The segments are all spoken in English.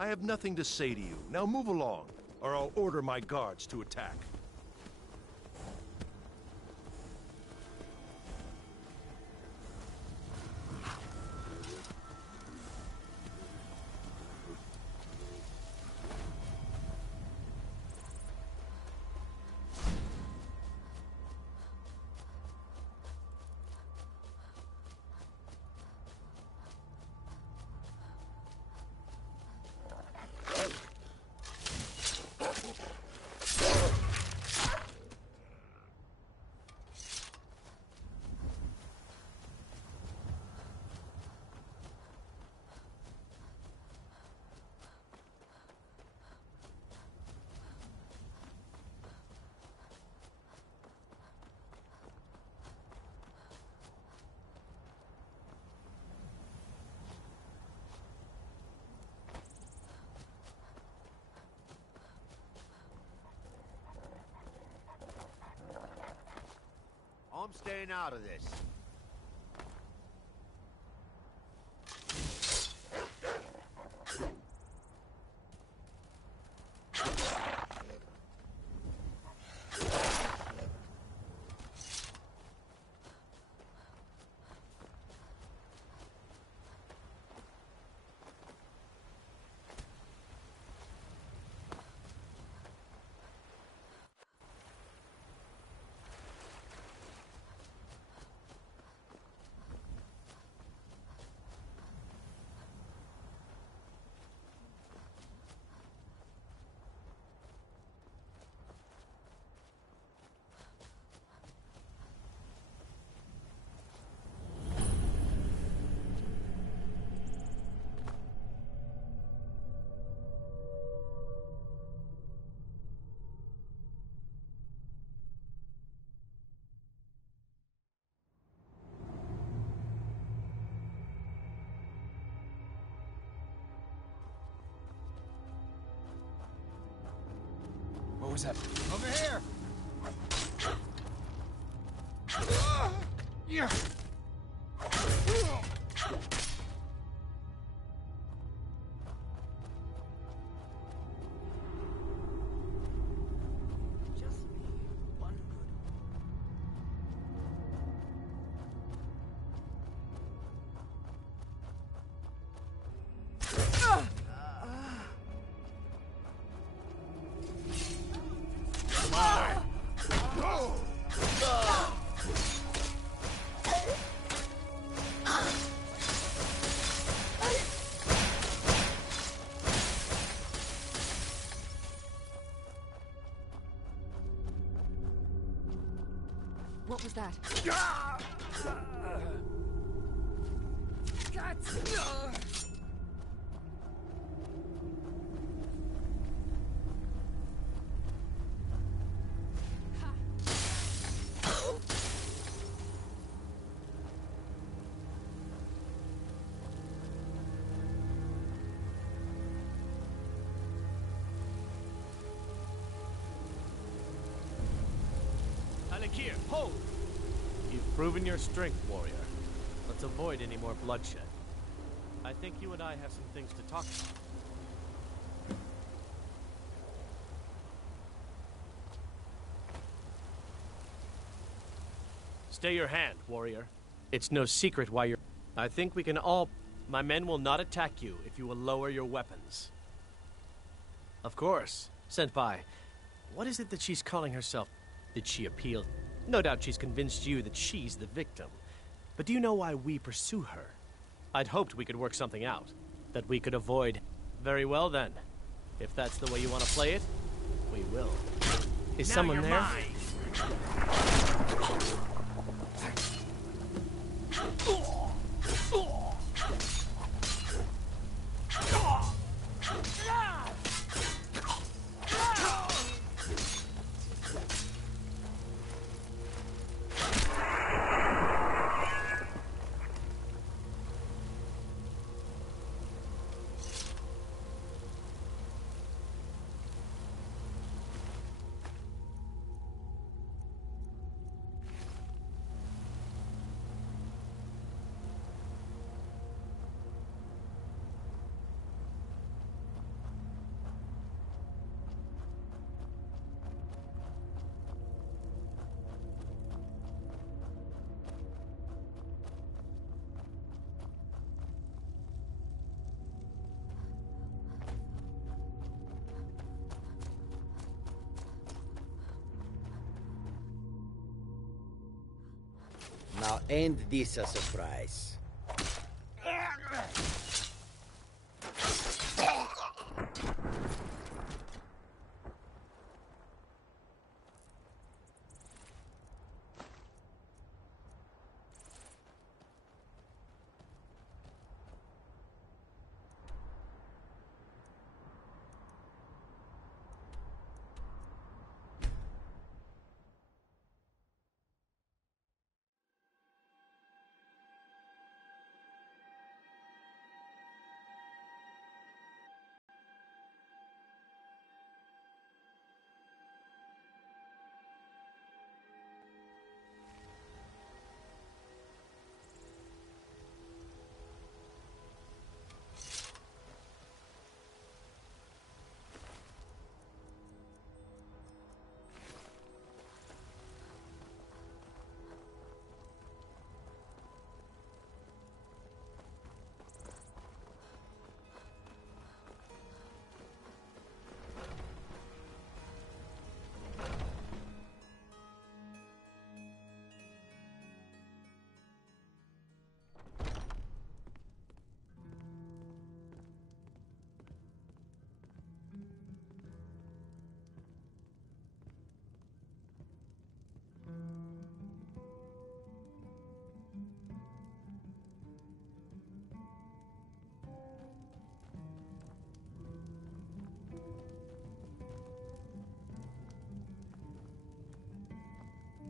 I have nothing to say to you. Now move along, or I'll order my guards to attack. I'm staying out of this. What was that? Over here! Yeah. Just me. One good. What was that? Alakir, hold! You've proven your strength, warrior. Let's avoid any more bloodshed. I think you and I have some things to talk about. Stay your hand, warrior. It's no secret why you're... I think we can all... My men will not attack you if you will lower your weapons. Of course. Senpai, what is it that she's calling herself? Did she appeal? No doubt she's convinced you that she's the victim. But do you know why we pursue her? I'd hoped we could work something out. That we could avoid... Very well, then. If that's the way you want to play it, we will. Is Now someone you're there? mine. Now ain't this a surprise?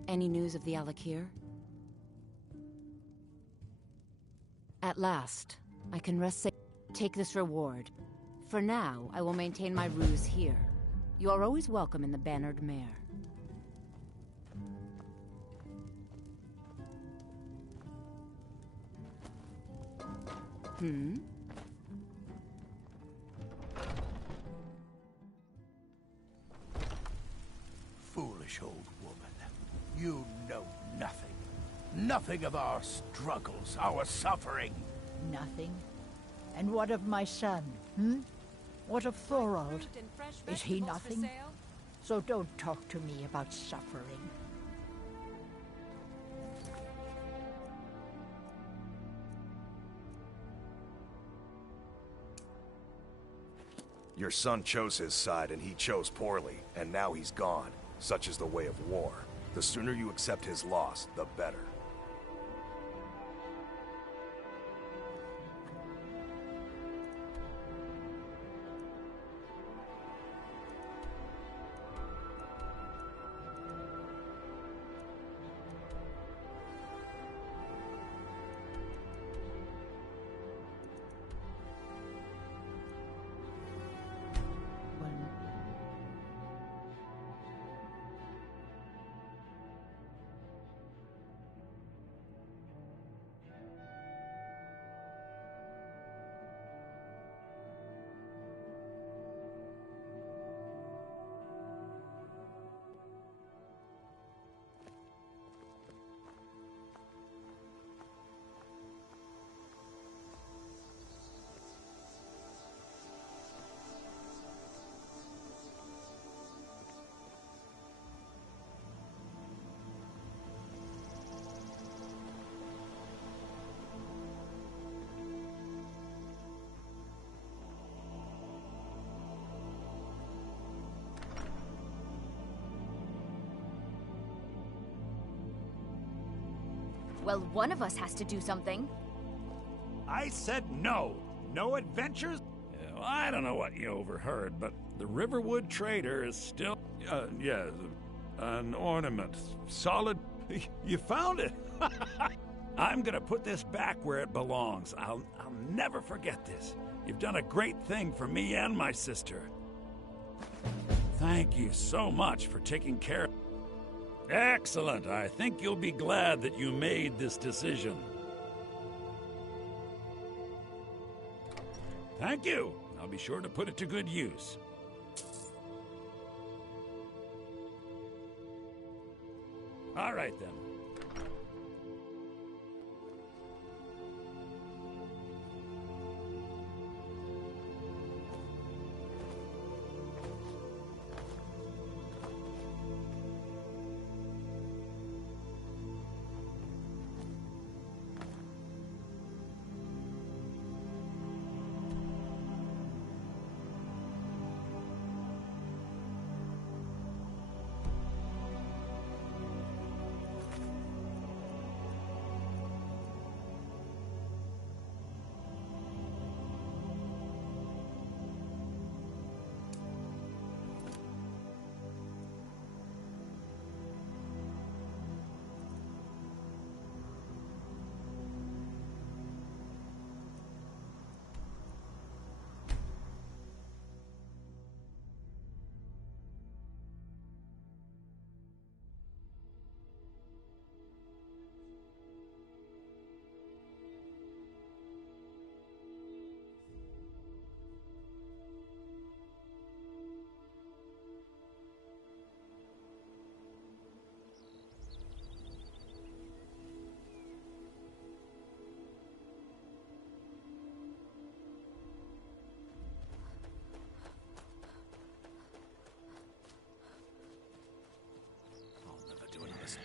Any news of the Alakir? At last, I can rest safe. Take this reward. For now, I will maintain my ruse here. You are always welcome in the Bannered Mare. Hmm? Foolish old woman. You know nothing. Nothing of our struggles, our suffering. Nothing? And what of my son, What of Thorald? Is he nothing? So don't talk to me about suffering. Your son chose his side, and he chose poorly, and now he's gone. Such is the way of war. The sooner you accept his loss, the better. Well, one of us has to do something. I said no. No adventures? Yeah, well, I don't know what you overheard, but the Riverwood trader is still... yeah, an ornament. Solid... You found it? I'm gonna put this back where it belongs. I'll never forget this. You've done a great thing for me and my sister. Thank you so much for taking care of... Excellent. I think you'll be glad that you made this decision. Thank you. I'll be sure to put it to good use. All right, then.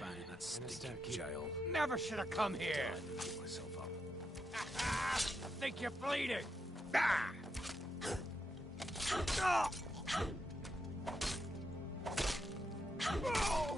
finding that stinking jail. Never should have come here. I need to keep myself up. I think you're bleeding. Ah! Ah! Oh!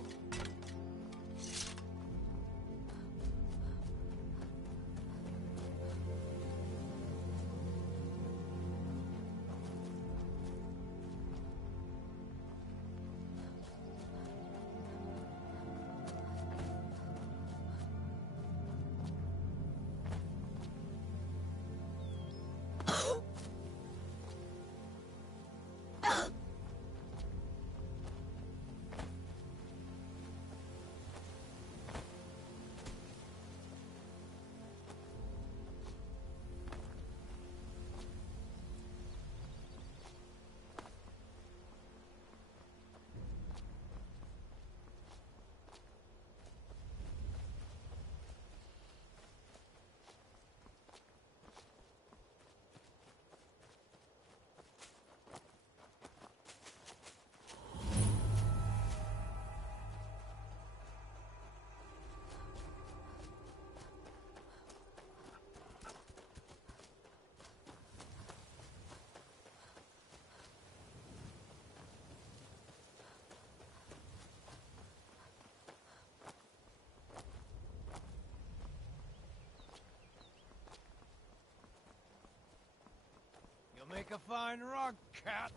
You'll make a fine rug, cat.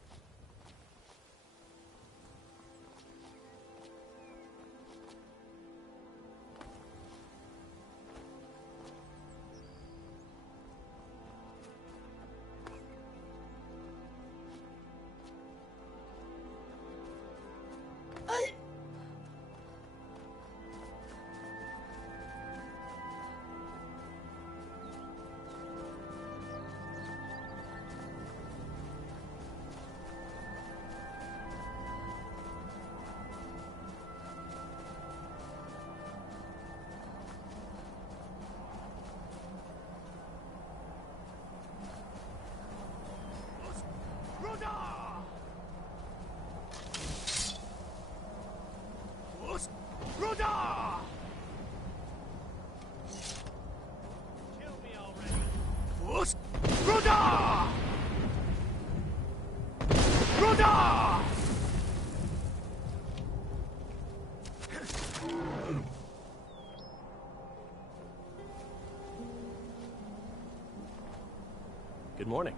Good morning.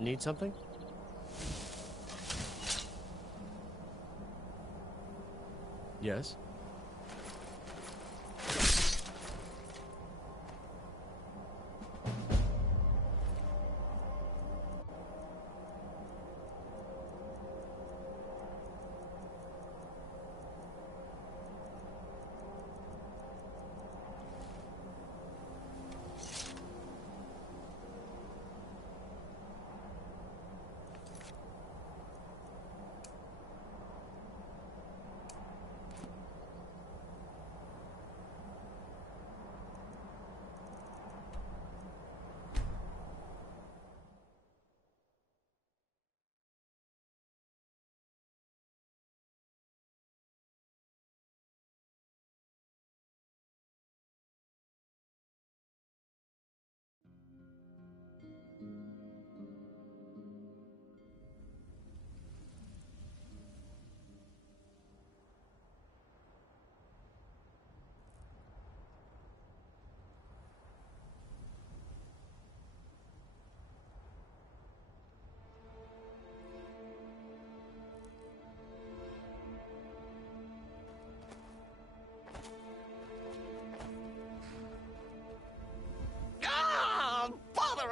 Need something? Yes?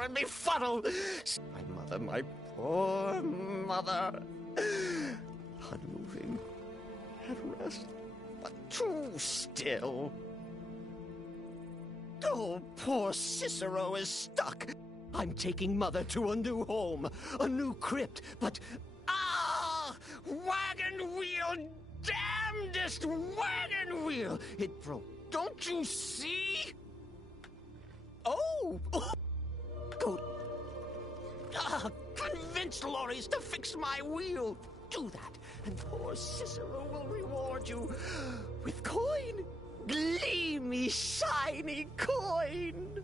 And befuddled. My mother, my poor mother. Unmoving, at rest, but too still. Oh, poor Cicero is stuck. I'm taking Mother to a new home, a new crypt, but... Ah! Wagon wheel! Damnedest wagon wheel! It broke. Don't you see? Oh! Go against lorries to fix my wheel. Do that, and poor Cicero will reward you with coin. Gleamy, shiny coin.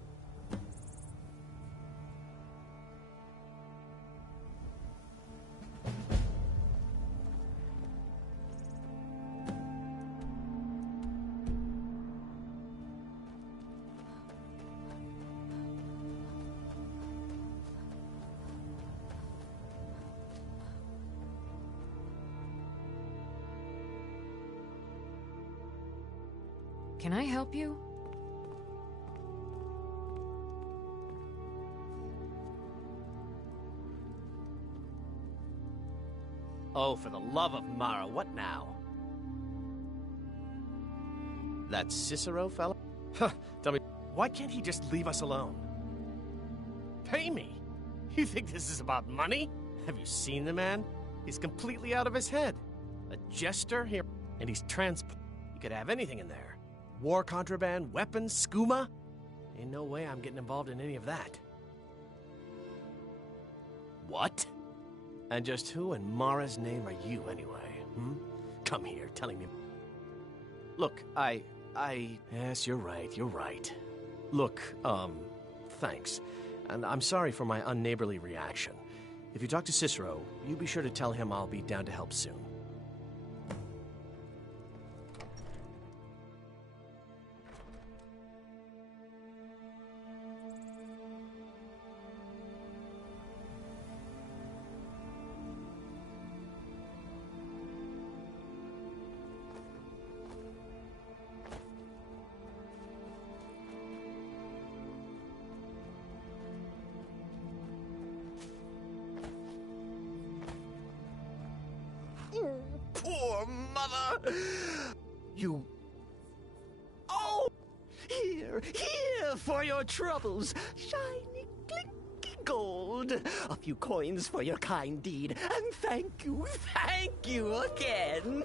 Can I help you? Oh, for the love of Mara, what now? That Cicero fella? Huh, tell me, why can't he just leave us alone? Pay me? You think this is about money? Have you seen the man? He's completely out of his head. A jester here, and he's You could have anything in there. War contraband, weapons, skooma? Ain't no way I'm getting involved in any of that. What? And just who in Mara's name are you, anyway? Come here, telling me... Look, Yes, you're right. Look, thanks. And I'm sorry for my unneighborly reaction. If you talk to Cicero, you be sure to tell him I'll be down to help soon. Poor mother! You... Oh! Here for your troubles. Shiny, clinky gold. A few coins for your kind deed. And thank you again.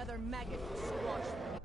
another maggot to squash me.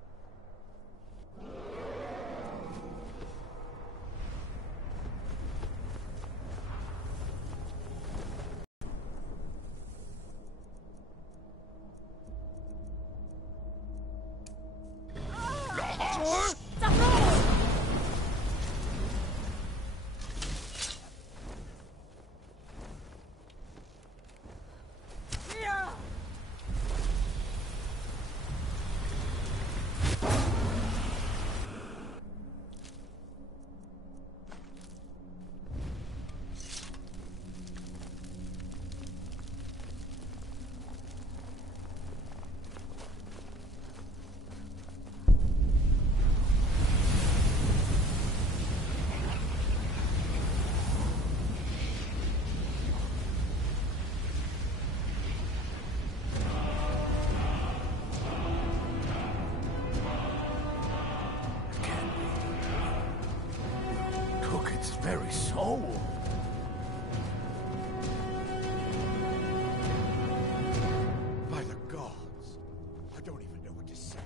Very soul. By the gods, I don't even know what to say.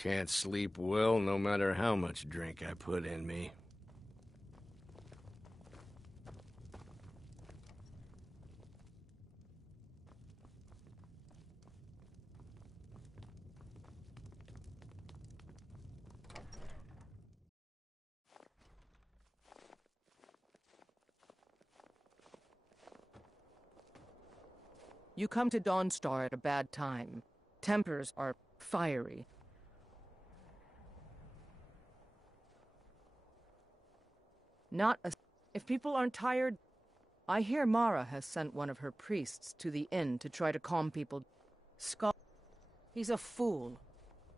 Can't sleep well no matter how much drink I put in me. You come to Dawnstar at a bad time. Tempers are fiery. Not a... If people aren't tired... I hear Mara has sent one of her priests to the inn to try to calm people. Scald... He's a fool.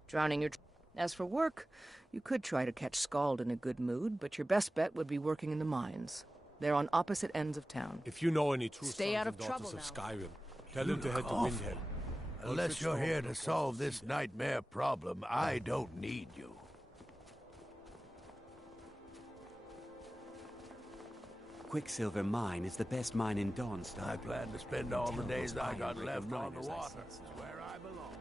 Drowning your... As for work, you could try to catch Scald in a good mood, but your best bet would be working in the mines. They're on opposite ends of town. If you know any true Stay sons out and of trouble daughters of now. Skyrim, tell them to head to Windhelm. Unless you're here to solve this nightmare problem, I don't need you. Quicksilver Mine is the best mine in Dawnstar. I plan to spend all the days I got left on the water. It's where I belong.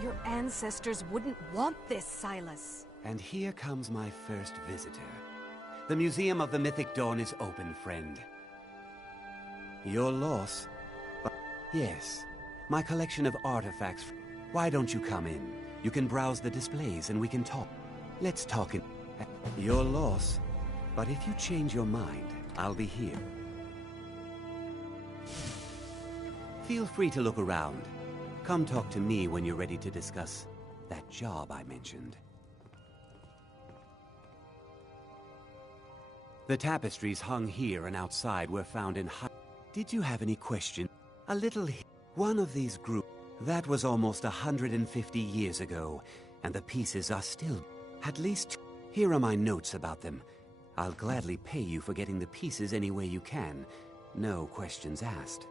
Your ancestors wouldn't want this, Silas. And here comes my first visitor. The Museum of the Mythic Dawn is open, friend. Your loss? But yes, my collection of artifacts. Why don't you come in? You can browse the displays and we can talk. Let's talk in... Your loss? But if you change your mind, I'll be here. Feel free to look around. Come talk to me when you're ready to discuss that job I mentioned. The tapestries hung here and outside were found in Did you have any question? A little one of these groups. That was almost 150 years ago, and the pieces are still... At least... Here are my notes about them. I'll gladly pay you for getting the pieces any way you can. No questions asked.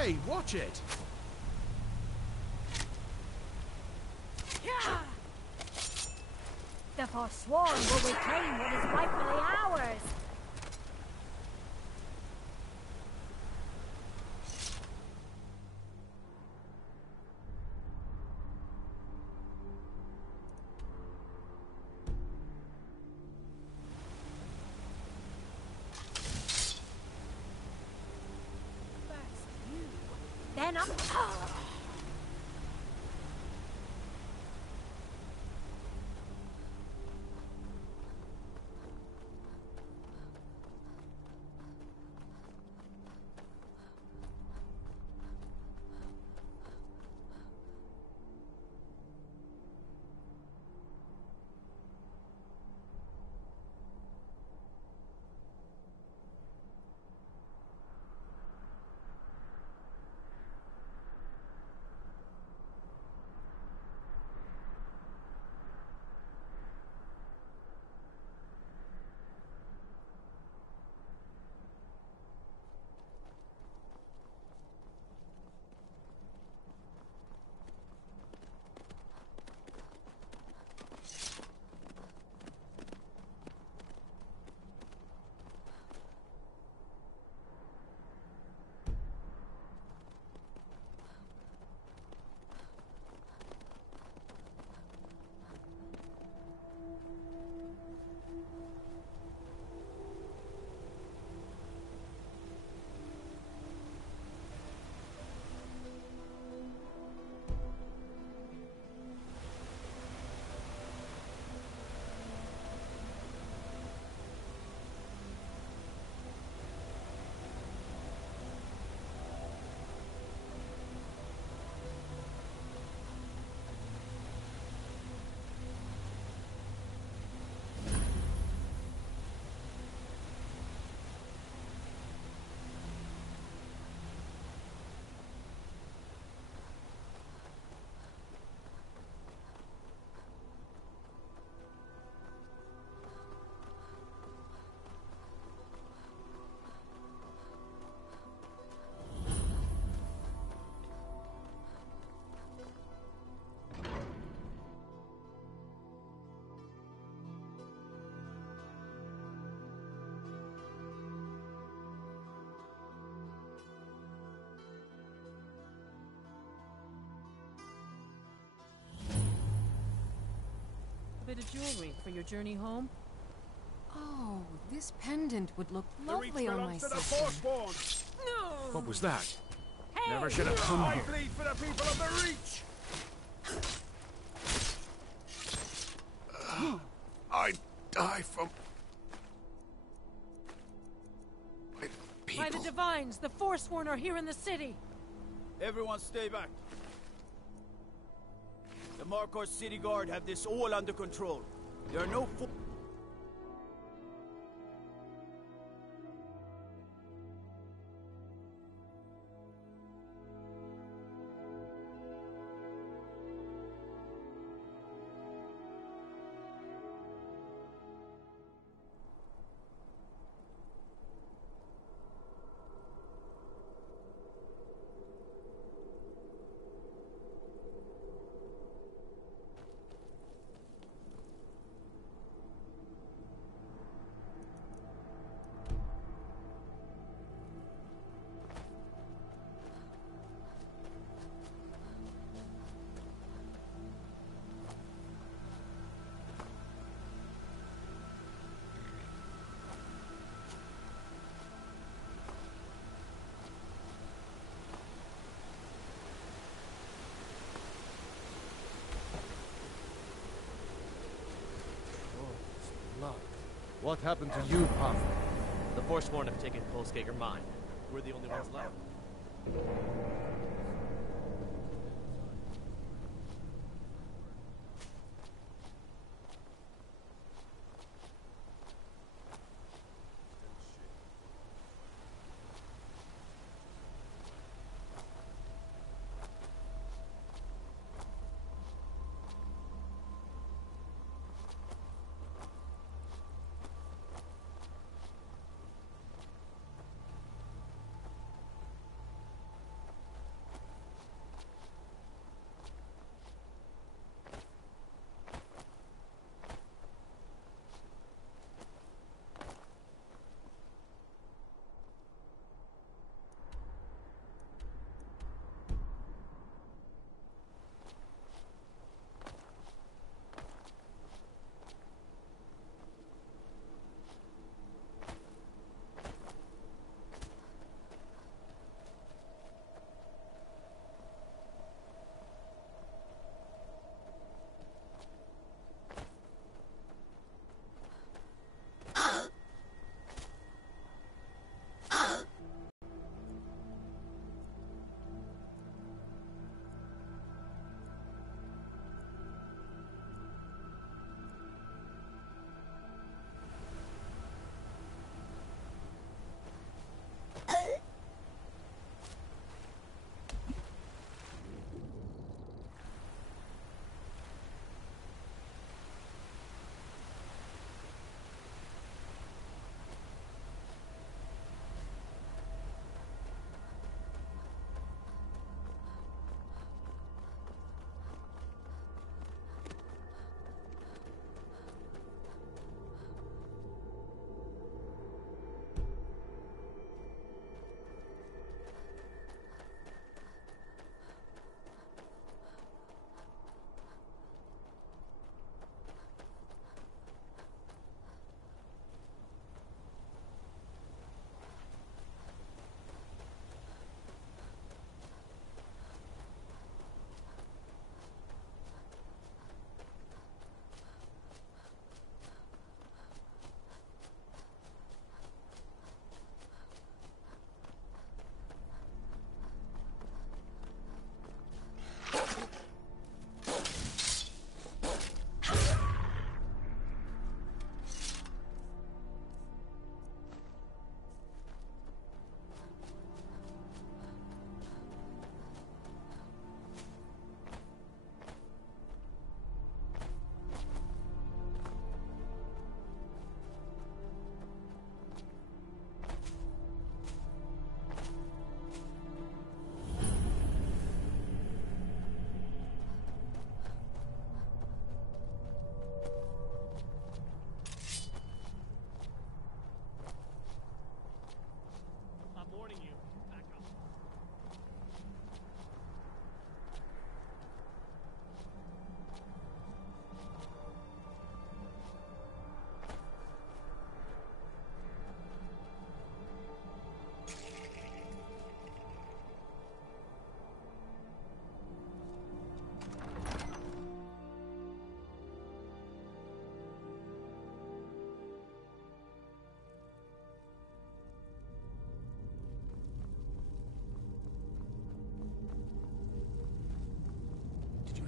Hey, watch it! The forsworn will reclaim what is rightfully ours. First you, then up. the jewelry for your journey home? Oh, this pendant would look The reach lovely on my belongs to the sister. Forsworn. No! What was that? Hey! Never should have come I here. bleed for the people of the Reach! I die from... my people. By the Divines, the Forsworn are here in the city! Everyone stay back. The Markor City Guard have this all under control. There are no What happened to you, Pop? The Forsworn have taken Kolskager mine. We're the only ones left.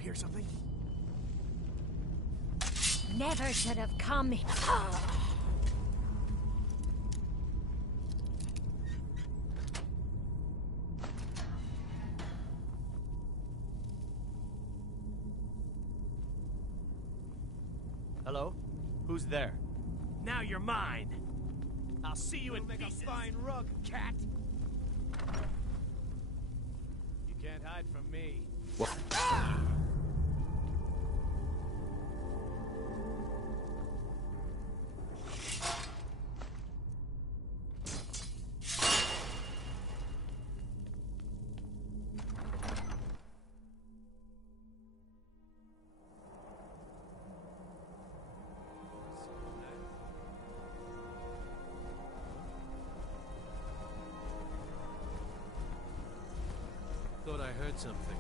hear something? Never should have come. Hello? Who's there? Now you're mine. I'll see you in pieces. A fine rug, cat. You can't hide from me. Thought I heard something.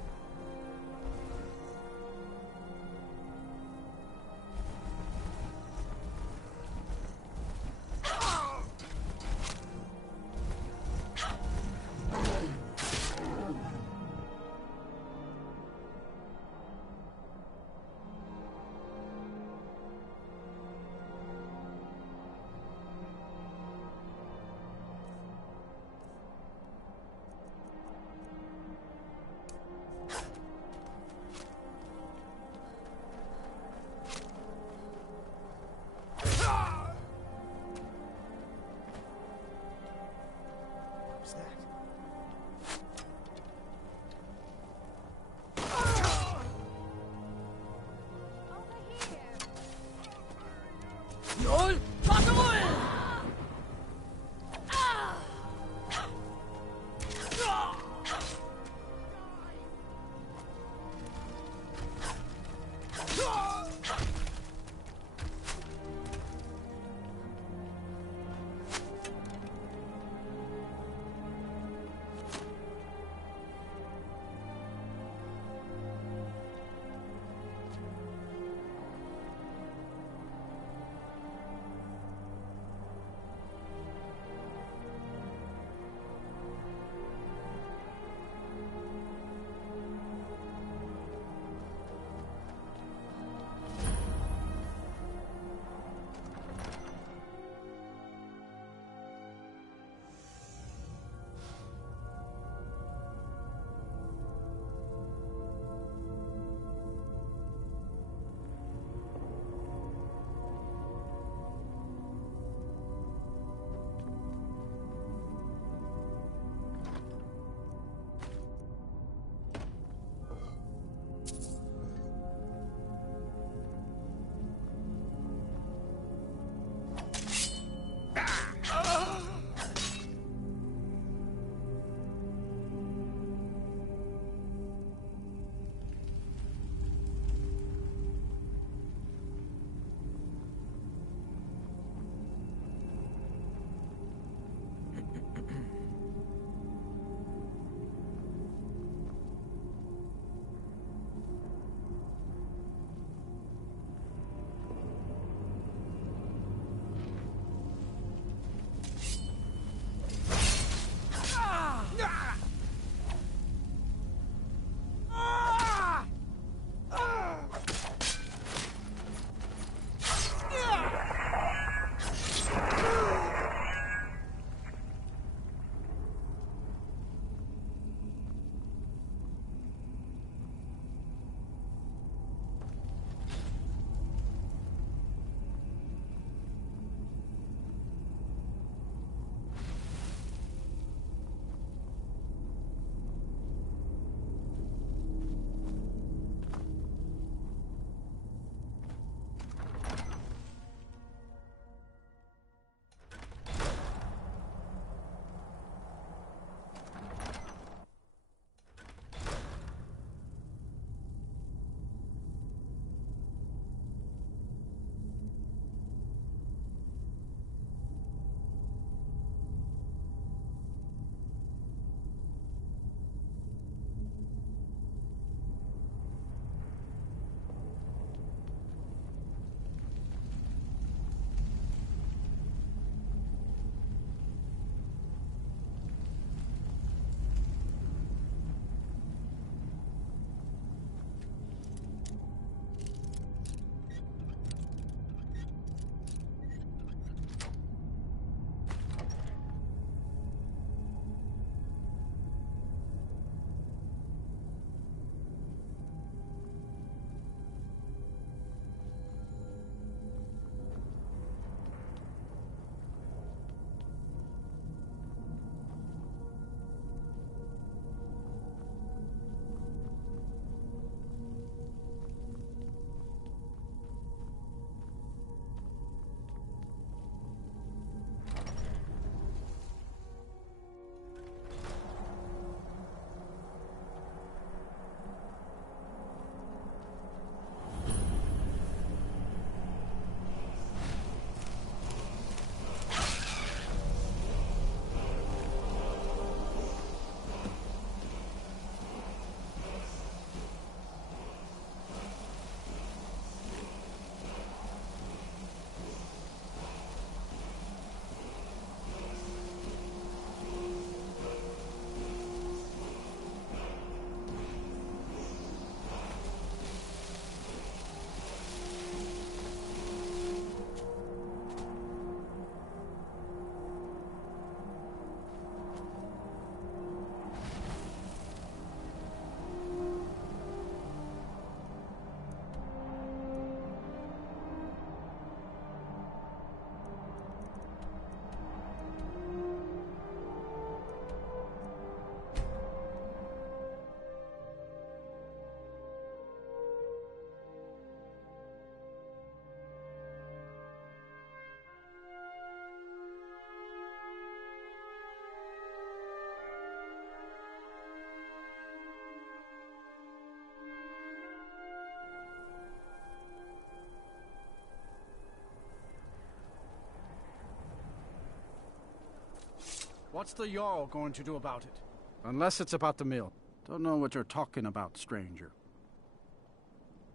What's the Jarl going to do about it? Unless it's about the mill. Don't know what you're talking about, stranger.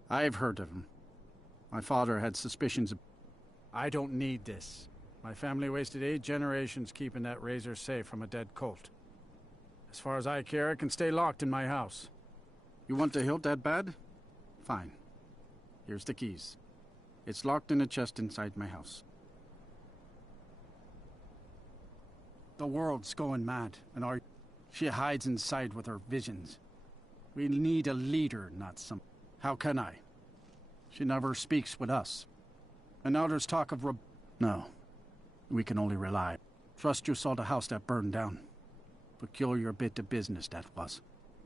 I've heard of him. My father had suspicions of... I don't need this. My family wasted 8 generations keeping that razor safe from a dead cult. As far as I care, it can stay locked in my house. You want the hilt that bad? Fine. Here's the keys. It's locked in a chest inside my house. The world's going mad, and she hides inside with her visions. We need a leader, not some... How can I? She never speaks with us. And now there's talk of No. We can only rely. Trust you saw the house that burned down. Peculiar bit of business that was.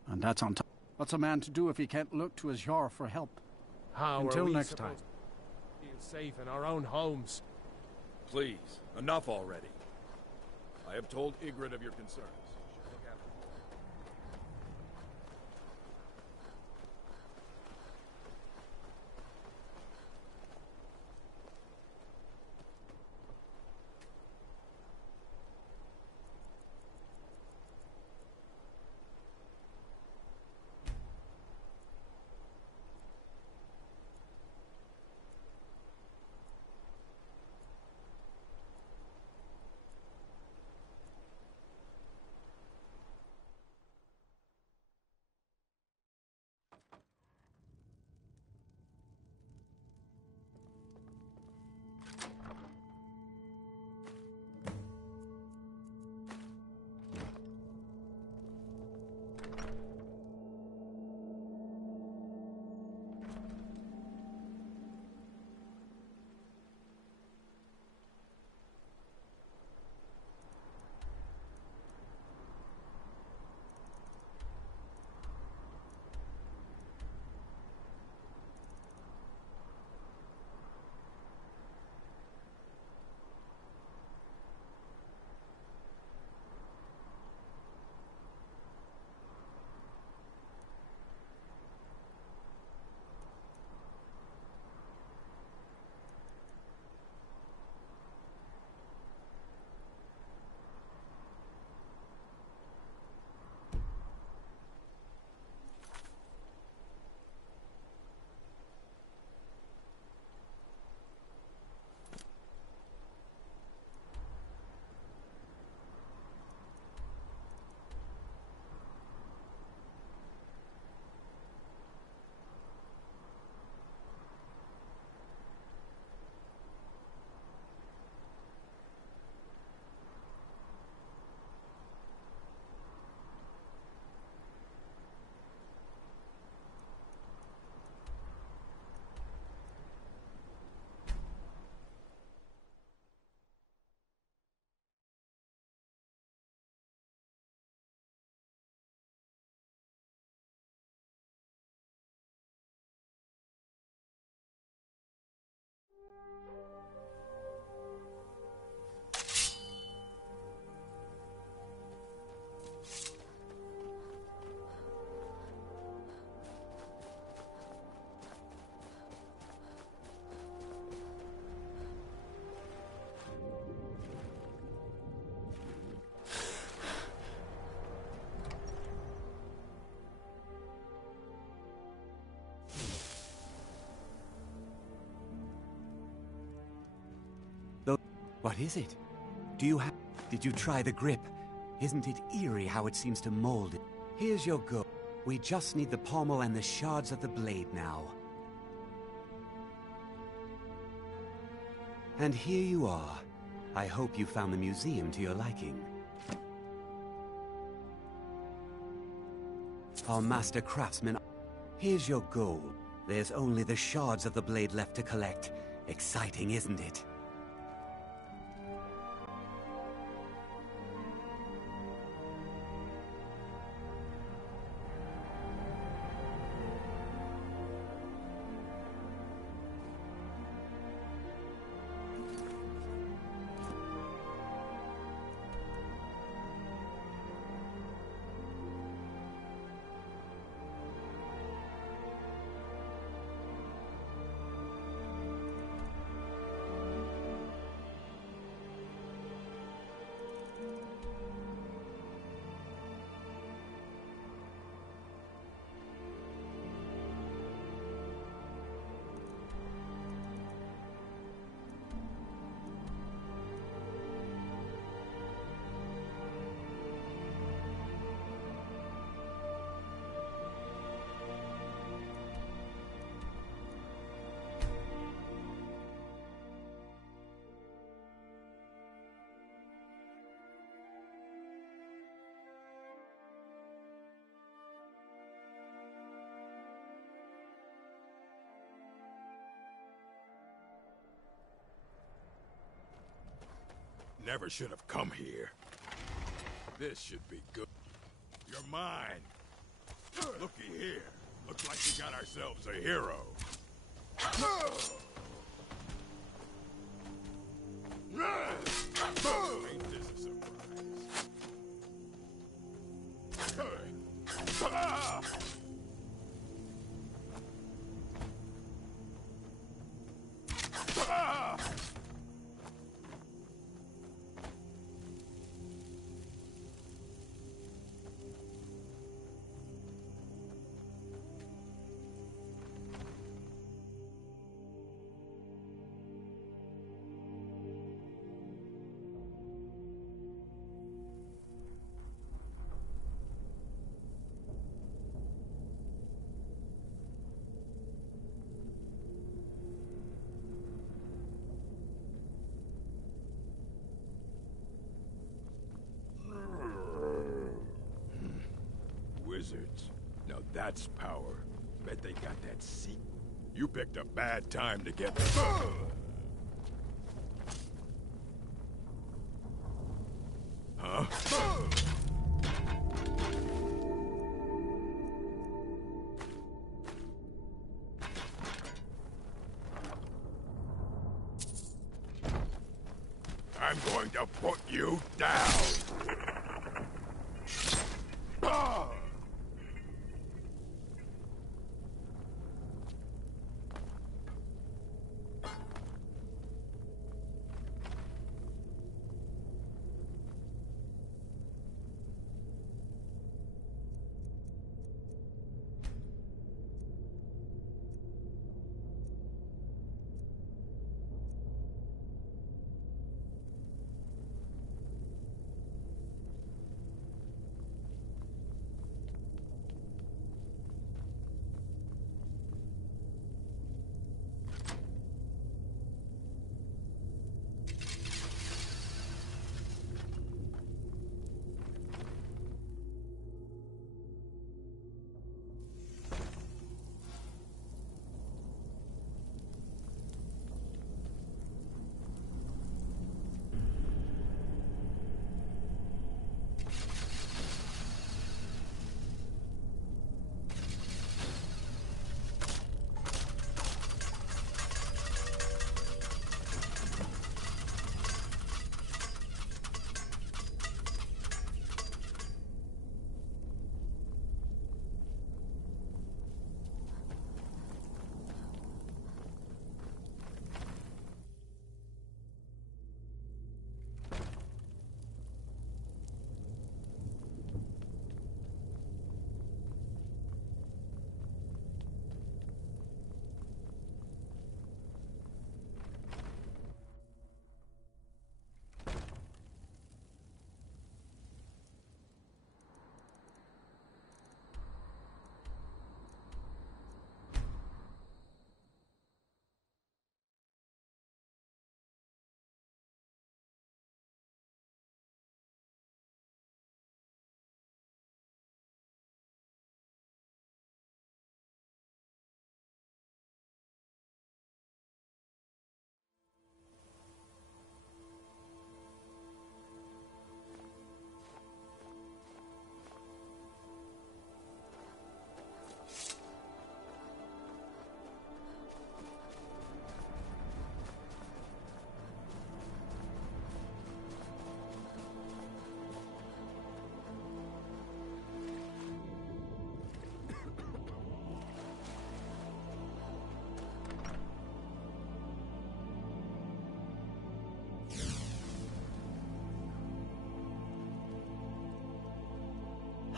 And that's on top. What's a man to do if he can't look to his Jarl for help? Until next time. Feel safe in our own homes. Please, enough already. I have told Ygritte of your concerns. Look after him. What is it? Did you try the grip? Isn't it eerie how it seems to mold? Here's your go. We just need the pommel and the shards of the blade now. And here you are. I hope you found the museum to your liking. Our master craftsman... Here's your gold. There's only the shards of the blade left to collect. Exciting, isn't it? Never should have come here. This should be good. You're mine. Looky here. Looks like we got ourselves a hero. Ain't this a surprise? Wizards. Now that's power. Bet they got that seat. You picked a bad time to get Huh? I'm going to put you down.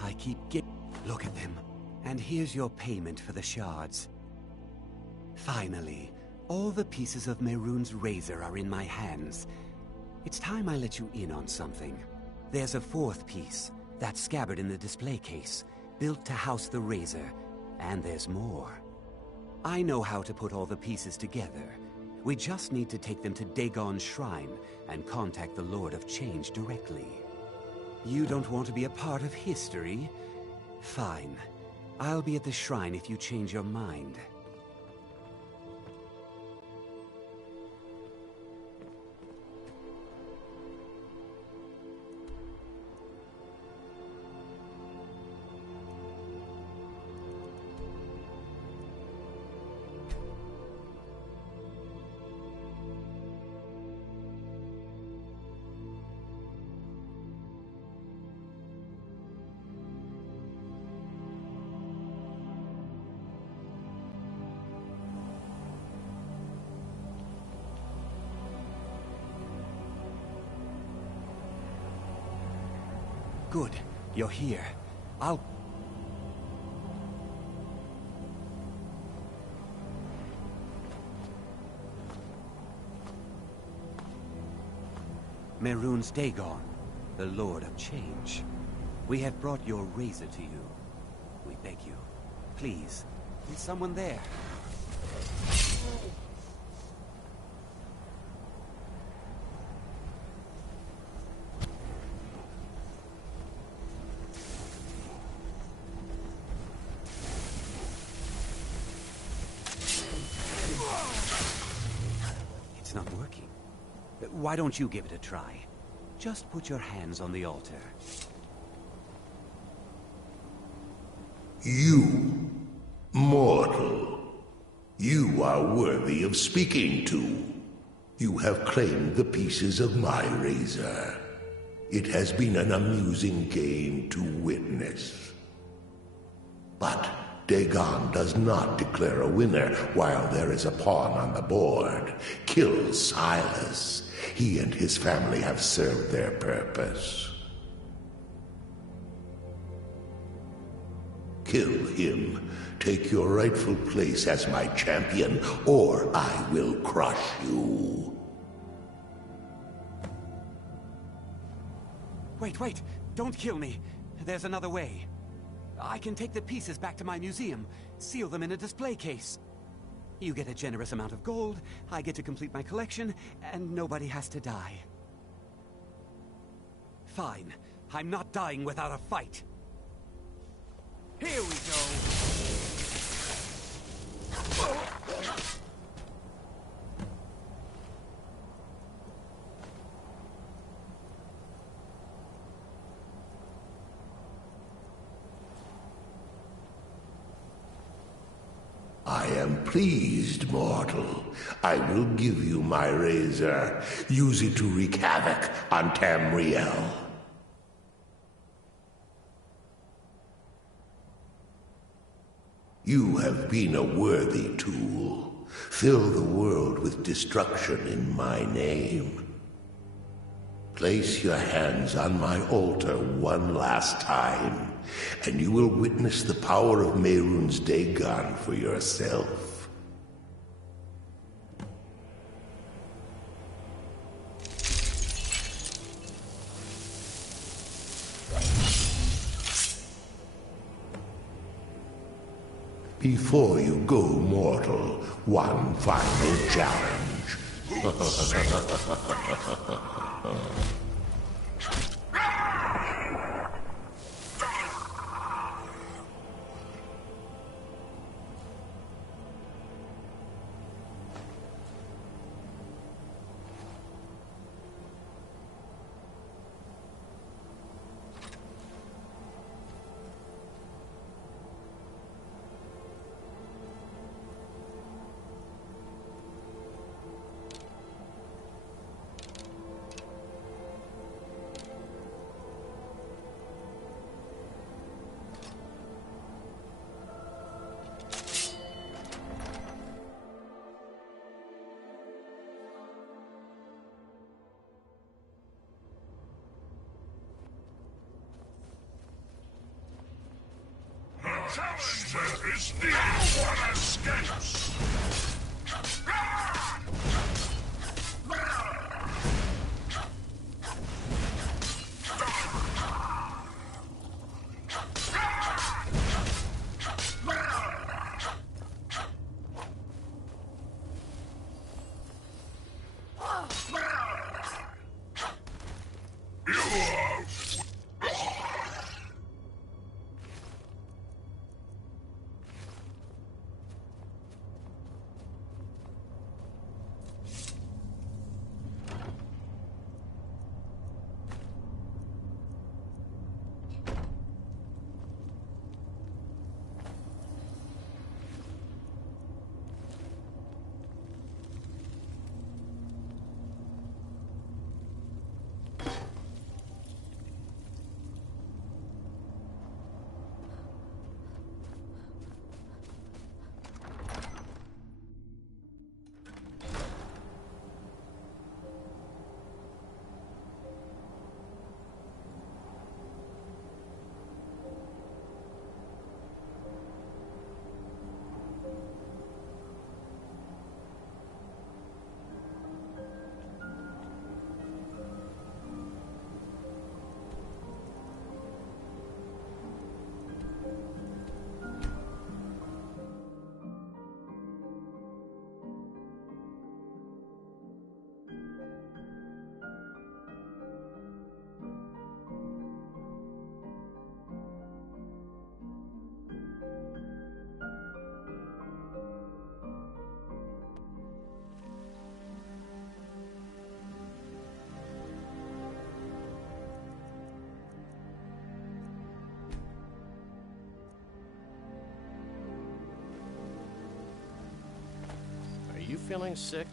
I keep Look at them. And here's your payment for the shards. Finally, all the pieces of Mehrunes' razor are in my hands. It's time I let you in on something. There's a fourth piece, that scabbard in the display case, built to house the razor. And there's more. I know how to put all the pieces together. We just need to take them to Dagon's shrine and contact the Lord of Change directly. You don't want to be a part of history? Fine. I'll be at the shrine if you change your mind. Good. You're here. I'll... Mehrunes Dagon, the Lord of Change. We have brought your razor to you. We beg you. Please, is someone there? It's not working. Why don't you give it a try? Just put your hands on the altar. You, mortal, you are worthy of speaking to. You have claimed the pieces of my razor. It has been an amusing game to witness. But Dagon does not declare a winner while there is a pawn on the board. Kill Silas. He and his family have served their purpose. Kill him. Take your rightful place as my champion, or I will crush you. Wait! Don't kill me. There's another way. I can take the pieces back to my museum, seal them in a display case. You get a generous amount of gold, I get to complete my collection, and nobody has to die. Fine. I'm not dying without a fight. Here we go. I am pleased, mortal. I will give you my razor. Use it to wreak havoc on Tamriel. You have been a worthy tool. Fill the world with destruction in my name. Place your hands on my altar one last time, and you will witness the power of Mehrunes Dagon for yourself. Before you go, mortal, one final challenge. There is no one escapes! feeling sick?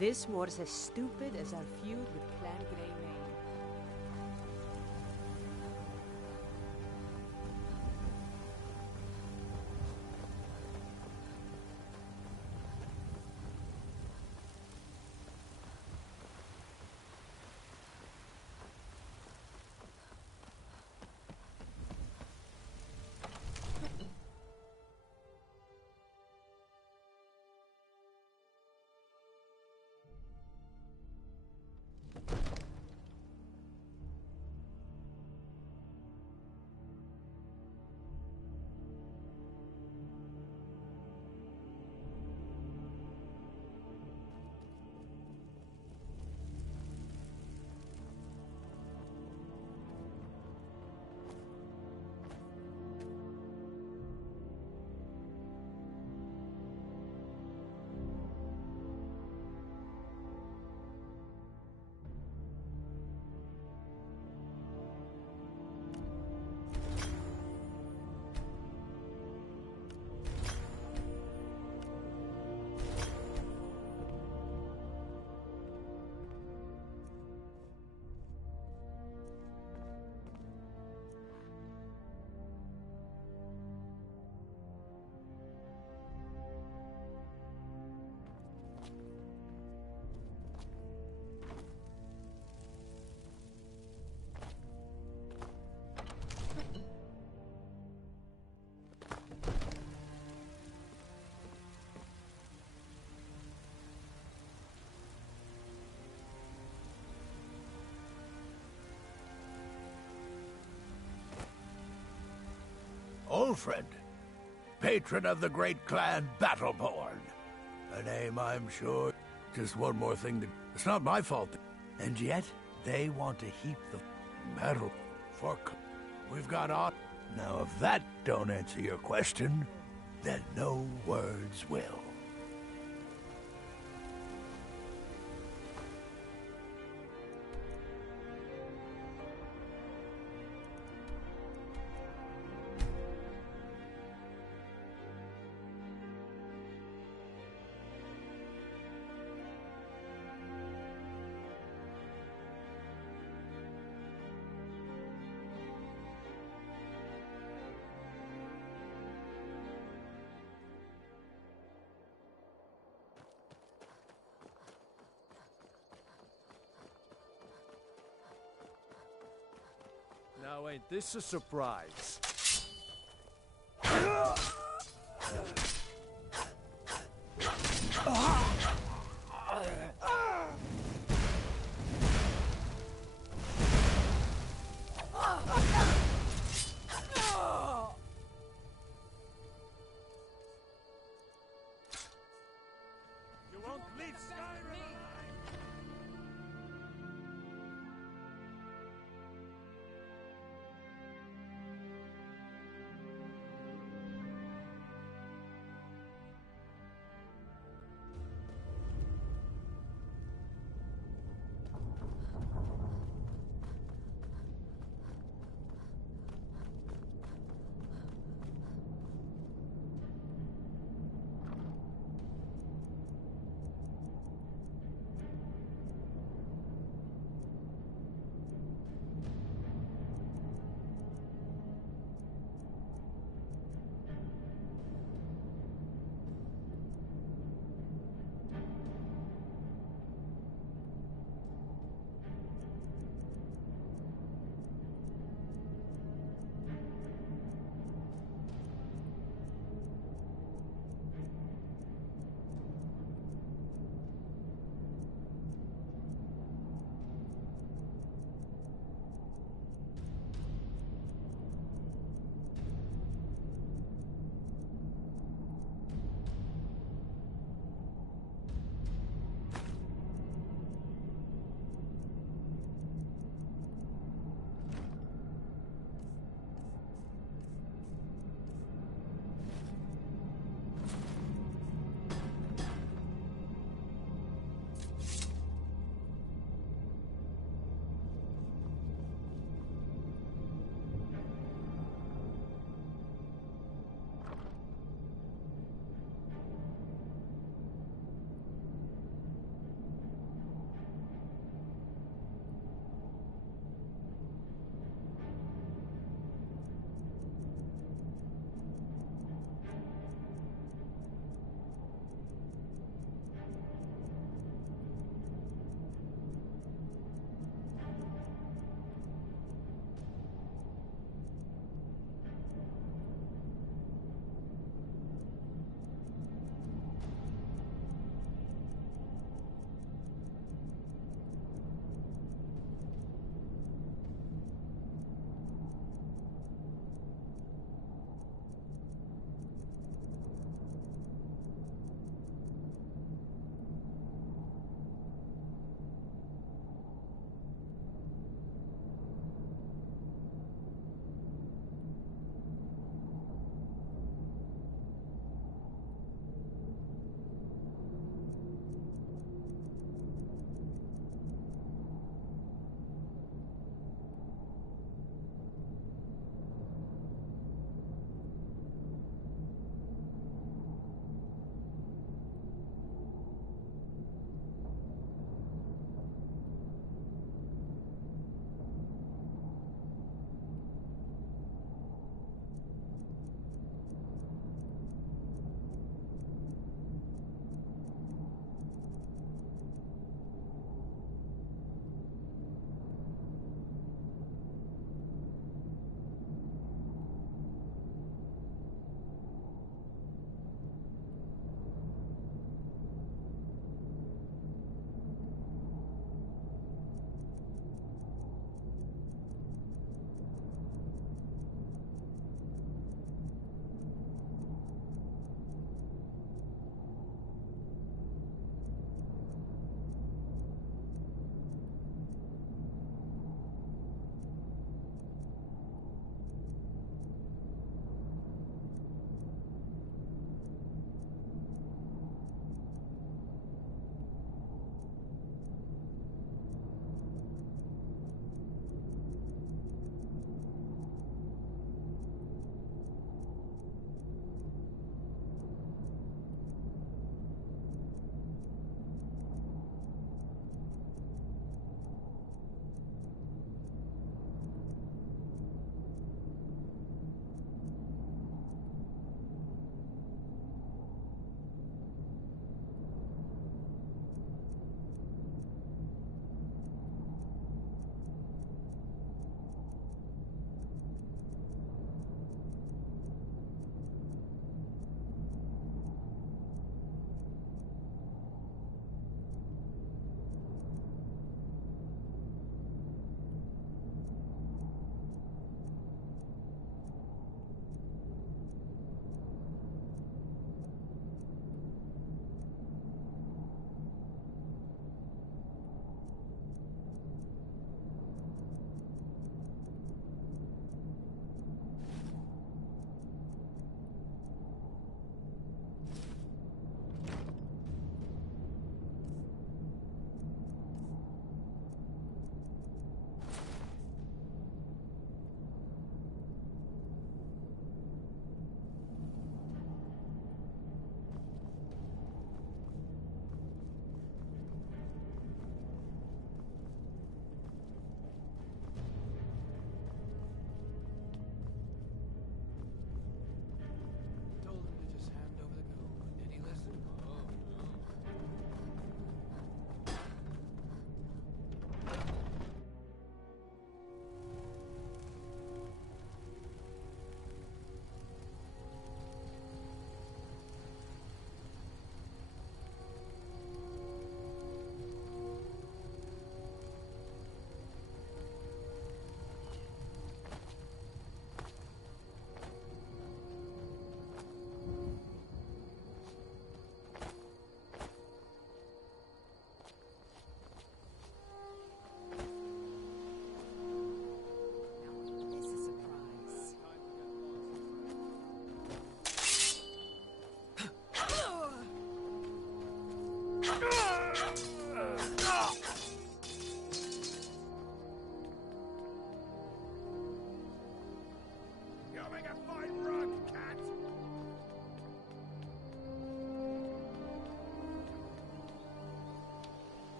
This was as stupid as our feud with Clan Greymane. Ulfred, patron of the great clan Battleborn. A name I'm sure. Just one more thing to... It's not my fault. And yet, they want to heap the metal for... We've got on... Now, if that don't answer your question, then no words will. Now ain't this a surprise? You won't leave Skyrim alive!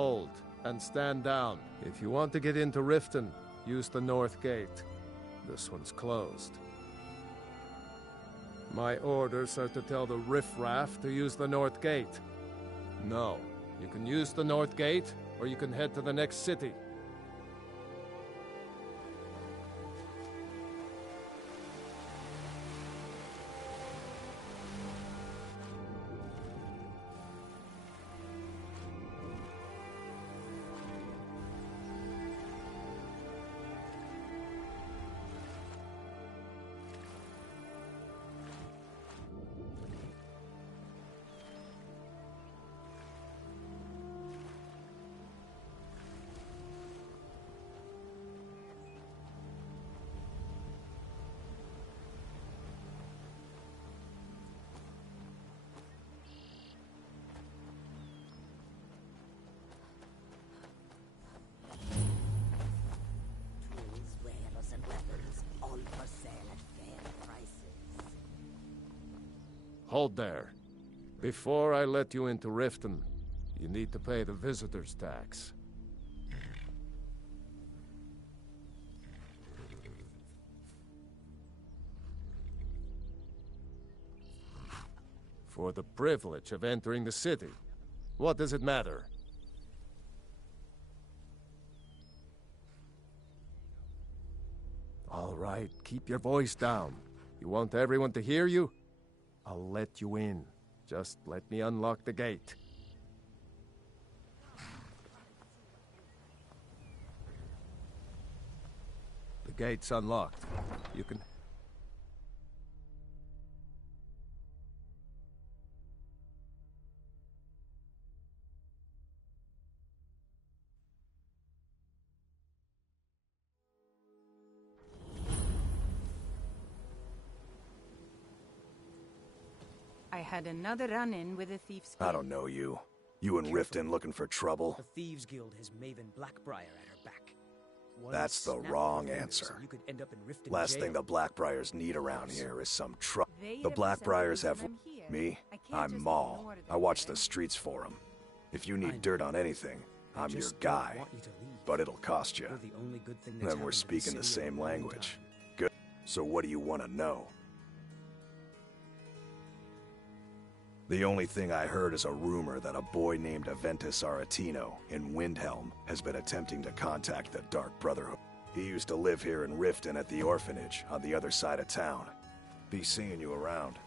Hold, and stand down. If you want to get into Riften, use the north gate. This one's closed. My orders are to tell the riffraff to use the north gate. No, you can use the north gate, or you can head to the next city. Hold there. Before I let you into Riften, you need to pay the visitor's tax. For the privilege of entering the city. What does it matter? All right, keep your voice down. You want everyone to hear you? I'll let you in. Just let me unlock the gate. The gate's unlocked. You can... I had another run-in with a thief's I don't know you. You in Riften looking for trouble? The Thieves Guild has Maven Blackbriar at her back. That's the wrong answer. You could end up in Riften Last jail. thing the Blackbriars need around here is some trouble. The Blackbriars have... Me? I'm Maul. I watch the streets for them. If you need dirt on anything, I'm your guy. But it'll cost you. Then we're speaking the same language. Good. So what do you want to know? The only thing I heard is a rumor that a boy named Aventus Aretino in Windhelm has been attempting to contact the Dark Brotherhood. He used to live here in Riften at the orphanage on the other side of town. Be seeing you around.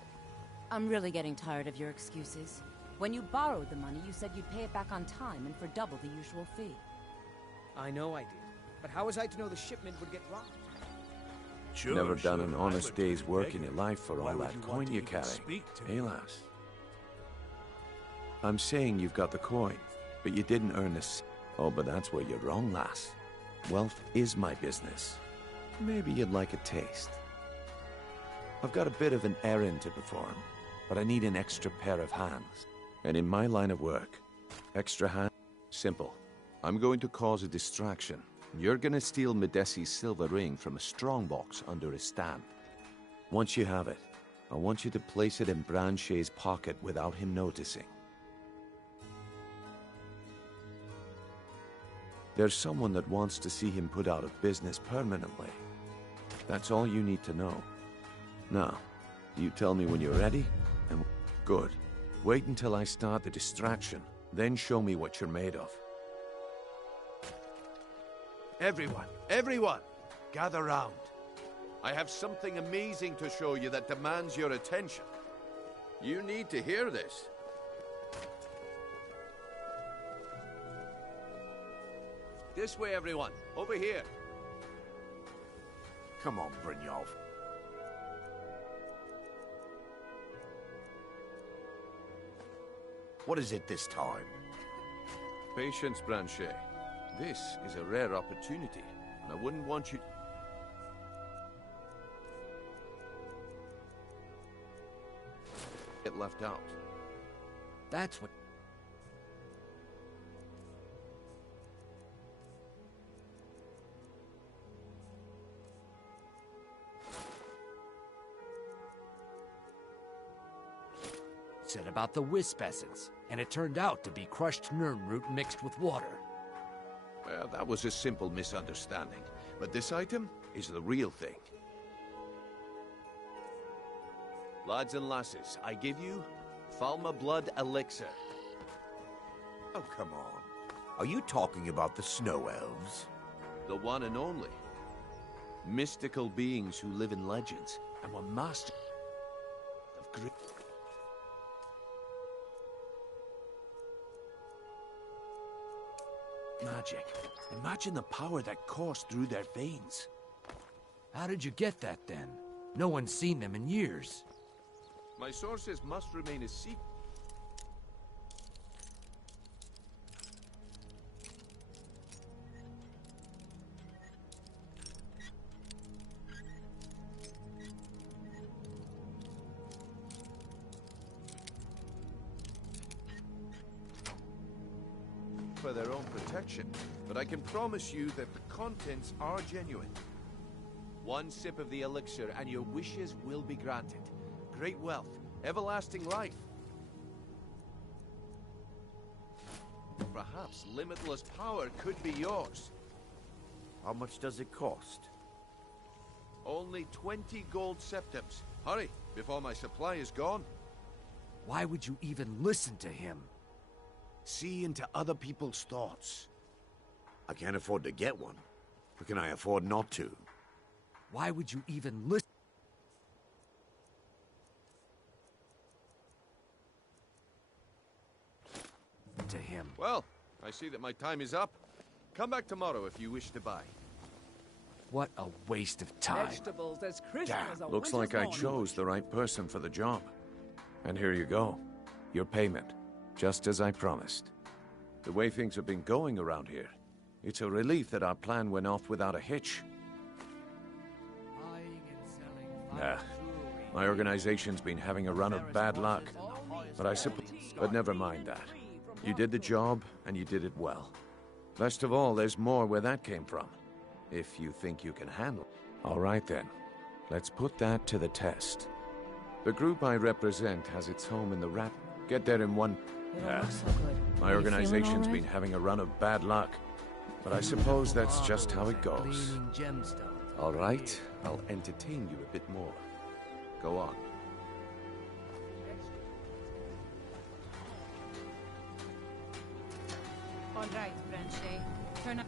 I'm really getting tired of your excuses. When you borrowed the money, you said you'd pay it back on time and for double the usual fee. I know I did. But how was I to know the shipment would get robbed? Never done an honest day's work in your life for all that coin you carry. Hey, lass. I'm saying you've got the coin, but you didn't earn this. Oh, but that's where you're wrong, lass. Wealth is my business. Maybe you'd like a taste. I've got a bit of an errand to perform, but I need an extra pair of hands. And in my line of work, extra hand, simple. I'm going to cause a distraction. You're gonna steal Medesi's silver ring from a strongbox under his stamp. Once you have it, I want you to place it in Branche's pocket without him noticing. There's someone that wants to see him put out of business permanently. That's all you need to know. Now, you tell me when you're ready, and good. Wait until I start the distraction, then show me what you're made of. Everyone, gather round. I have something amazing to show you that demands your attention. You need to hear this. This way, everyone. Over here. Come on, Brynjolf. What is it this time? Patience, Branche. This is a rare opportunity, and I wouldn't want you... get left out. That's what... said about the wisp essence, and it turned out to be crushed nirnroot mixed with water. Well, that was a simple misunderstanding. But this item is the real thing. Lads and lasses, I give you Falma Blood Elixir. Oh, come on. Are you talking about the Snow Elves? The one and only. Mystical beings who live in legends and were masters of great... magic. Imagine the power that coursed through their veins. How did you get that, then? No one's seen them in years. My sources must remain a secret. For their own protection, but I can promise you that the contents are genuine. One sip of the elixir and your wishes will be granted. Great wealth, everlasting life. Perhaps limitless power could be yours. How much does it cost? Only 20 gold septims. Hurry, before my supply is gone. Why would you even listen to him? See into other people's thoughts. I can't afford to get one. But can I afford not to? Why would you even listen to him? Well, I see that my time is up. Come back tomorrow if you wish to buy. What a waste of time. Vegetables as crisp as a Looks like I chose the right person for the job. And here you go. Your payment. Just as I promised. The way things have been going around here, it's a relief that our plan went off without a hitch. Nah, my organization's been having a run of bad luck. But never mind that. You did the job, and you did it well. Best of all, there's more where that came from. If you think you can handle it. All right then, let's put that to the test. The group I represent has its home in the rat. Get there in one... my organization's been having a run of bad luck. But I suppose that's just how it goes. All right, I'll entertain you a bit more. Go on. All right, Branche. Turn up.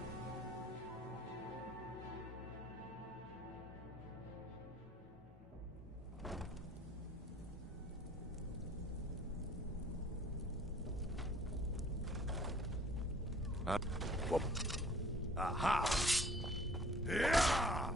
Aha! Yeah!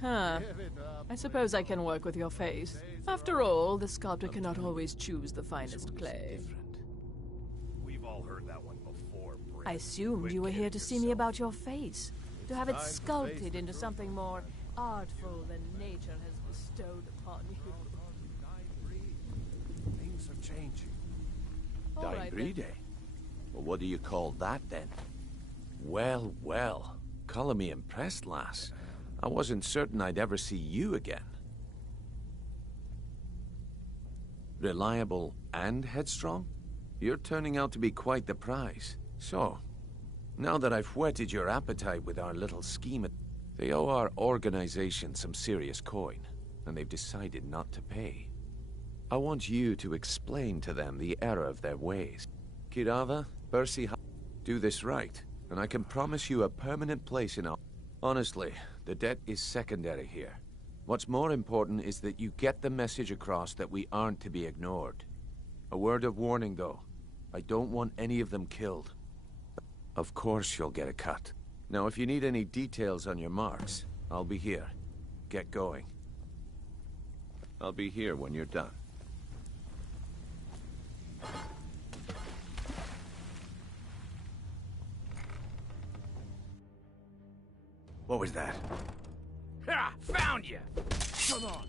Huh. I suppose I can work with your face. After all, the sculptor cannot always choose the finest clay. We've all heard that one before, Brent. I assumed you were here to see me about your face. To have it sculpted into something more artful than nature has bestowed upon you. Things are changing. All right, then. Dairide? Well, what do you call that, then? Well, well. Colour me impressed, lass. I wasn't certain I'd ever see you again. Reliable and headstrong? You're turning out to be quite the prize. So, now that I've whetted your appetite with our little scheme, they owe our organization some serious coin, and they've decided not to pay. I want you to explain to them the error of their ways. Kirava, Percy, do this right, and I can promise you a permanent place in our... Honestly, the debt is secondary here. What's more important is that you get the message across that we aren't to be ignored. A word of warning, though. I don't want any of them killed. Of course you'll get a cut. Now, if you need any details on your marks, I'll be here. Get going. I'll be here when you're done. What was that? Ha! Found you! Come on!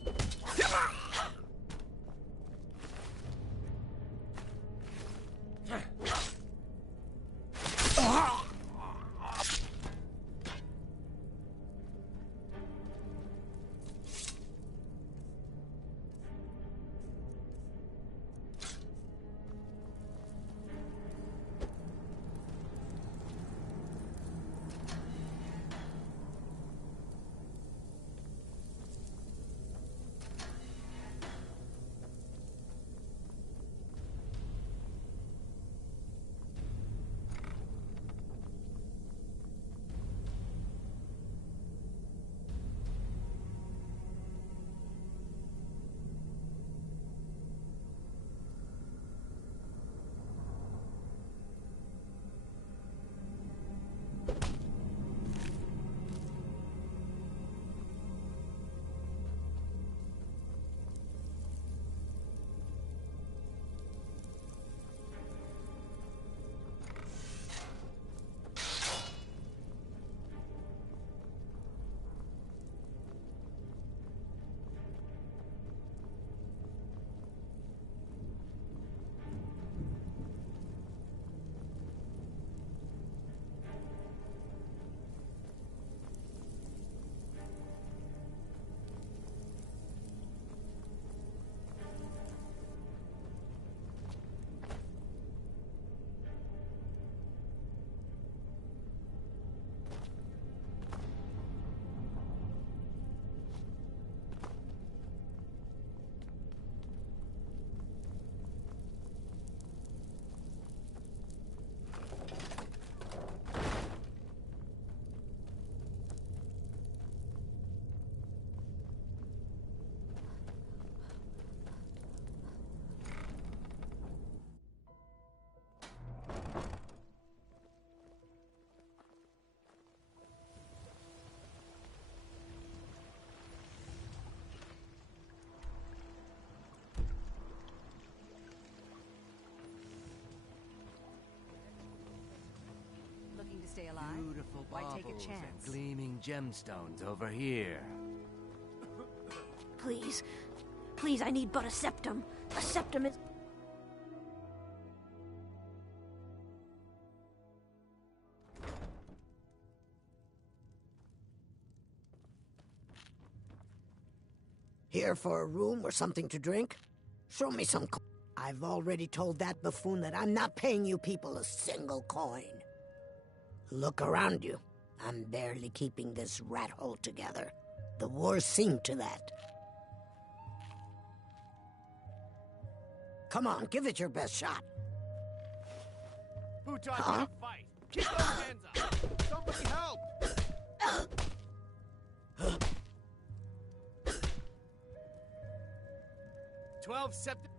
Stay alive. Beautiful Why take a baubles chance? and gleaming gemstones over here. Please. Please, I need but a septum. A septum is... Here for a room or something to drink? Show me some I've already told that buffoon that I'm not paying you people a single coin. Look around you. I'm barely keeping this rat hole together. The war's seen to that. Come on, give it your best shot. Who taught you to fight? Keep those hands up! Somebody help! 12 septum...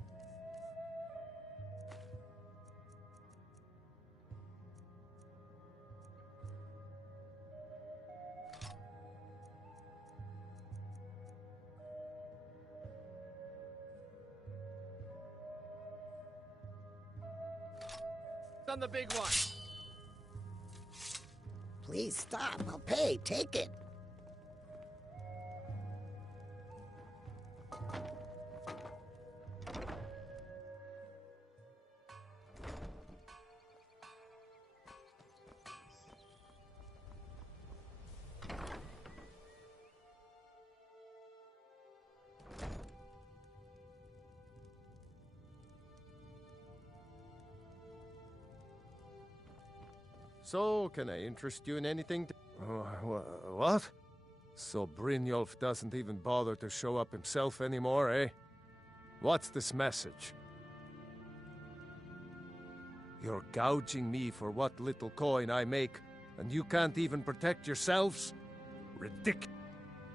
on the big one. Please stop. I'll pay. Take it. So, can I interest you in anything? What? So Brynjolf doesn't even bother to show up himself anymore, eh? What's this message? You're gouging me for what little coin I make, and you can't even protect yourselves? Ridiculous.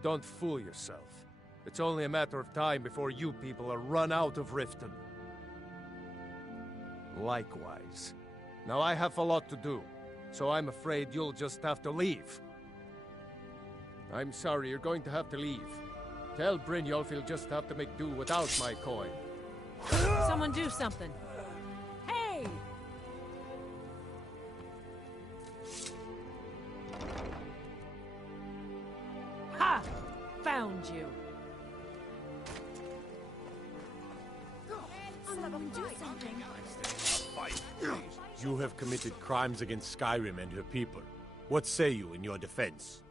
Don't fool yourself. It's only a matter of time before you people are run out of Riften. Likewise. Now I have a lot to do, so I'm afraid you'll just have to leave. I'm sorry, you're going to have to leave. Tell Brynjolf he'll just have to make do without my coin. Someone do something. Hey! Ha! Found you. Someone do something. You have committed crimes against Skyrim and her people. What say you in your defense?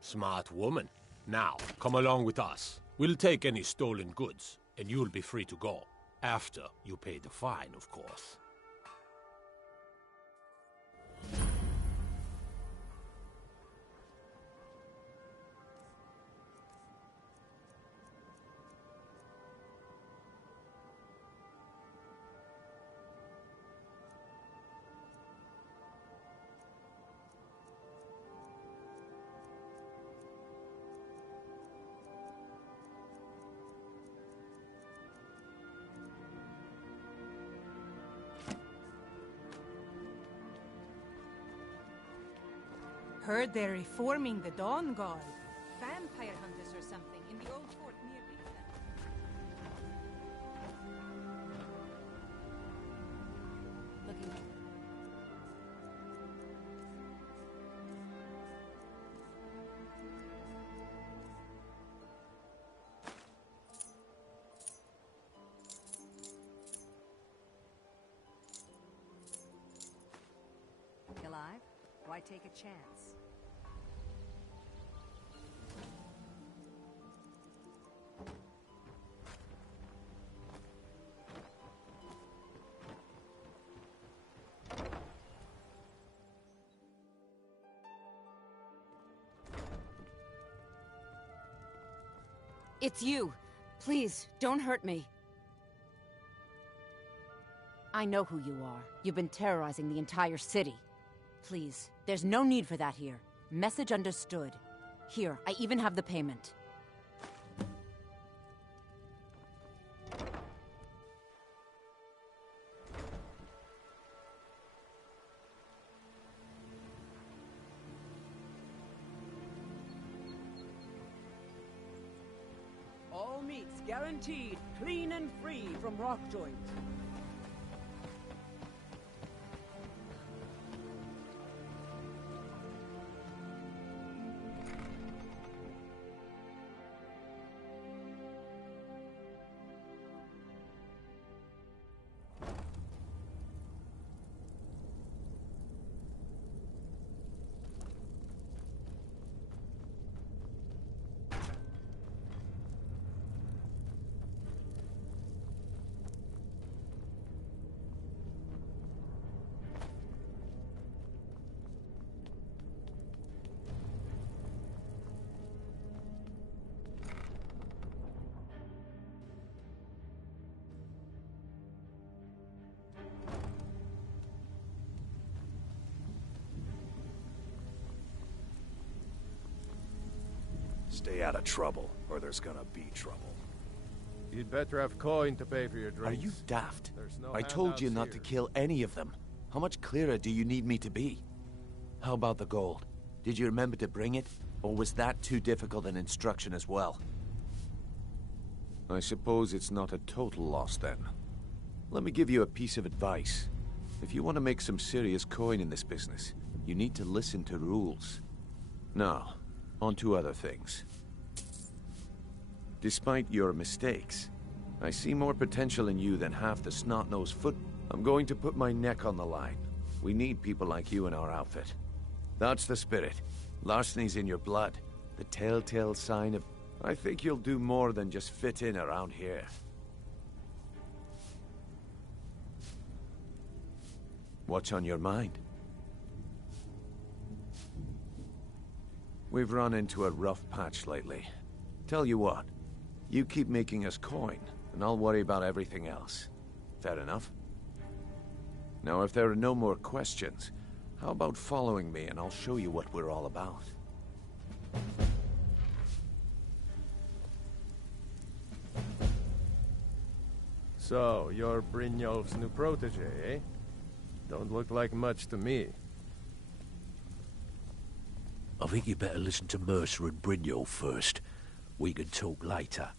Smart woman. Now, come along with us. We'll take any stolen goods, and you'll be free to go. After you pay the fine, of course. Heard they're reforming the Dawn Guard. Vampire hunters or something in the old fort near Riften. Looking. Alive? Why take a chance? It's you. Please, don't hurt me. I know who you are. You've been terrorizing the entire city. Please, there's no need for that here. Message understood. Here, I even have the payment. All meats guaranteed, clean and free from rock joint. Stay out of trouble, or there's gonna be trouble. You'd better have coin to pay for your drinks. Are you daft? No I told you not handouts to here. kill any of them. How much clearer do you need me to be? How about the gold? Did you remember to bring it? Or was that too difficult an instruction as well? I suppose it's not a total loss then. Let me give you a piece of advice. If you want to make some serious coin in this business, you need to listen to rules. Now, on to other things. Despite your mistakes, I see more potential in you than half the snot-nosed foot. I'm going to put my neck on the line. We need people like you in our outfit. That's the spirit. Larceny's in your blood. The telltale sign of... I think you'll do more than just fit in around here. What's on your mind? We've run into a rough patch lately. Tell you what, you keep making us coin, and I'll worry about everything else. Fair enough? Now, if there are no more questions, how about following me and I'll show you what we're all about? So, you're Brynjolf's new protege, eh? Don't look like much to me. I think you better listen to Mercer and Brynjolf first. We can talk later.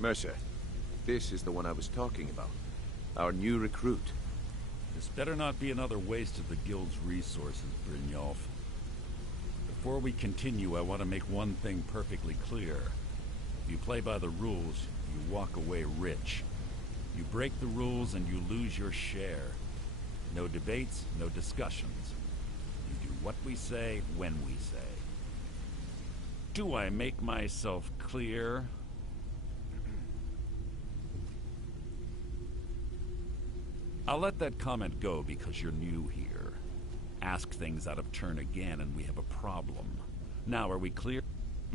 Mercer, this is the one I was talking about. Our new recruit. This better not be another waste of the Guild's resources, Brynjolf. Before we continue, I want to make one thing perfectly clear. If you play by the rules, you walk away rich. You break the rules and you lose your share. No debates, no discussions. You do what we say, when we say. Do I make myself clear? I'll let that comment go because you're new here. Ask things out of turn again and we have a problem. Now, are we clear?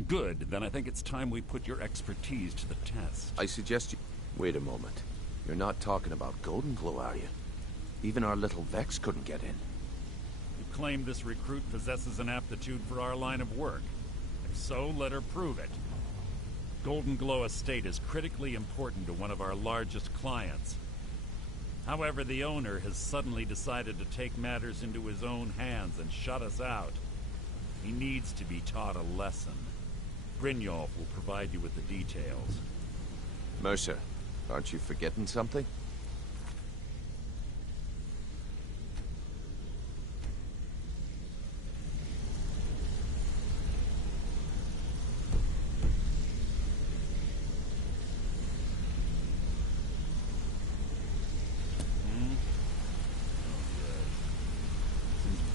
Good, then I think it's time we put your expertise to the test. I suggest you... Wait a moment. You're not talking about Golden Glow, are you? Even our little Vex couldn't get in. You claim this recruit possesses an aptitude for our line of work. If so, let her prove it. Golden Glow Estate is critically important to one of our largest clients. However, the owner has suddenly decided to take matters into his own hands and shut us out. He needs to be taught a lesson. Brynjolf will provide you with the details. Mercer, aren't you forgetting something?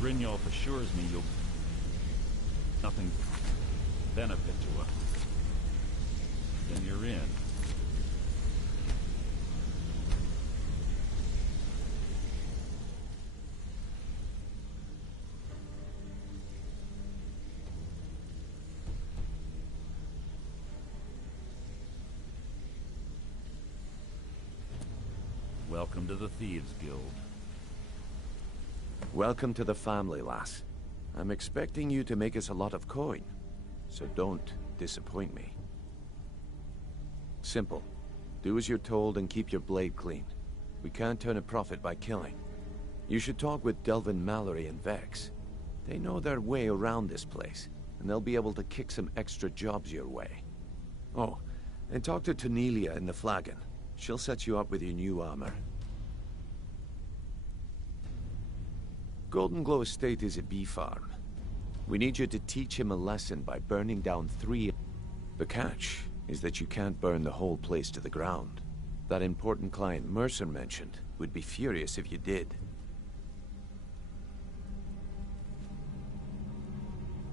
Brynjolf assures me you'll... nothing benefit to us. Then you're in. Welcome to the Thieves Guild. Welcome to the family, lass. I'm expecting you to make us a lot of coin, so don't disappoint me. Simple. Do as you're told and keep your blade clean. We can't turn a profit by killing. You should talk with Delvin Mallory and Vex. They know their way around this place, and they'll be able to kick some extra jobs your way. Oh, and talk to Tanelia in the Flagon. She'll set you up with your new armor. Golden Glow Estate is a bee farm. We need you to teach him a lesson by burning down 3... The catch is that you can't burn the whole place to the ground. That important client Mercer mentioned would be furious if you did.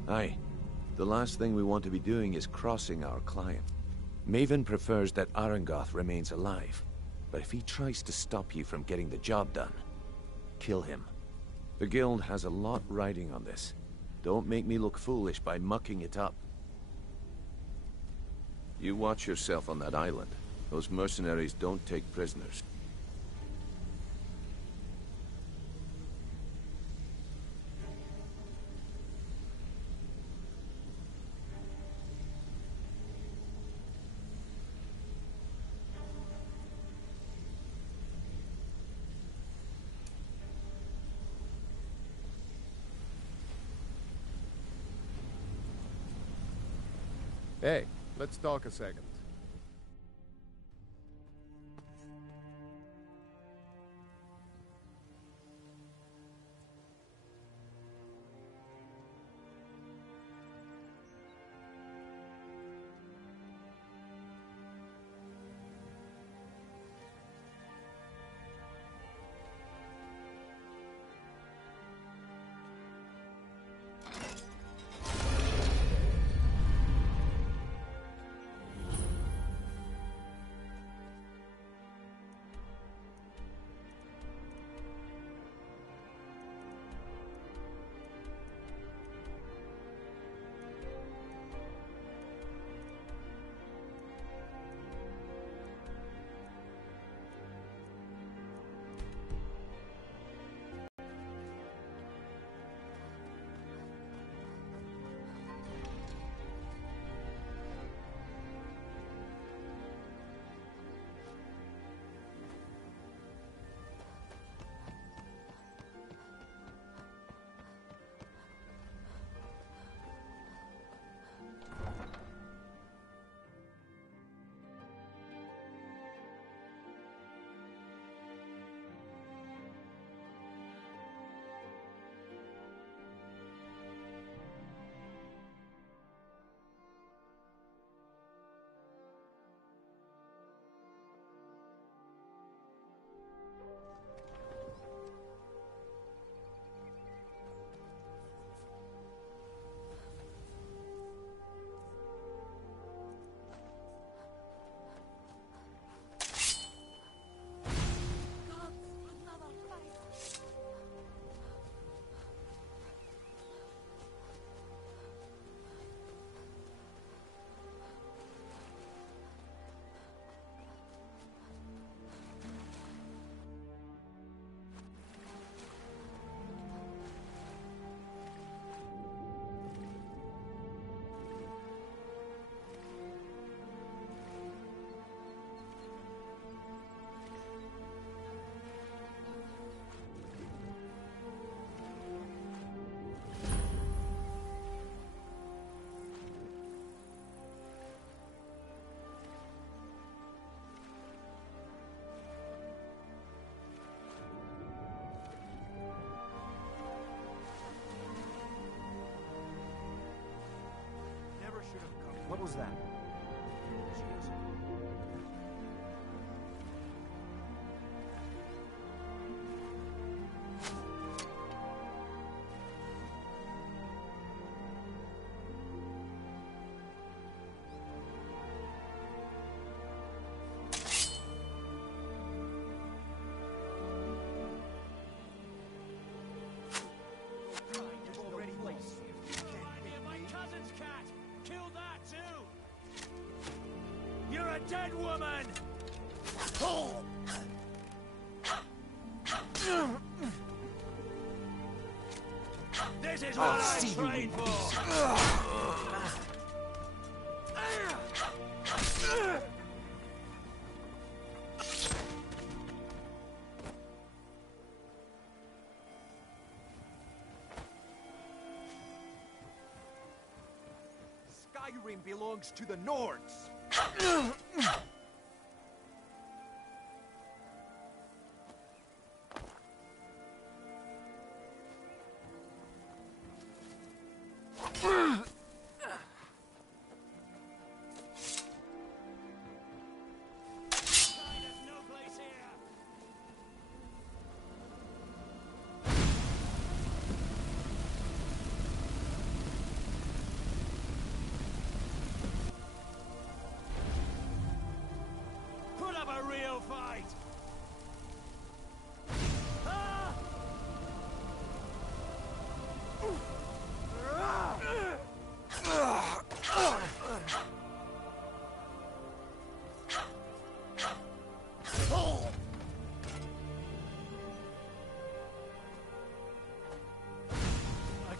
Aye. The last thing we want to be doing is crossing our client. Maven prefers that Arangoth remains alive, but if he tries to stop you from getting the job done, kill him. The Guild has a lot riding on this. Don't make me look foolish by mucking it up. You watch yourself on that island. Those mercenaries don't take prisoners. Hey, let's talk a second. What was that? Dead woman! This is what I trained for! Skyrim belongs to the Nords!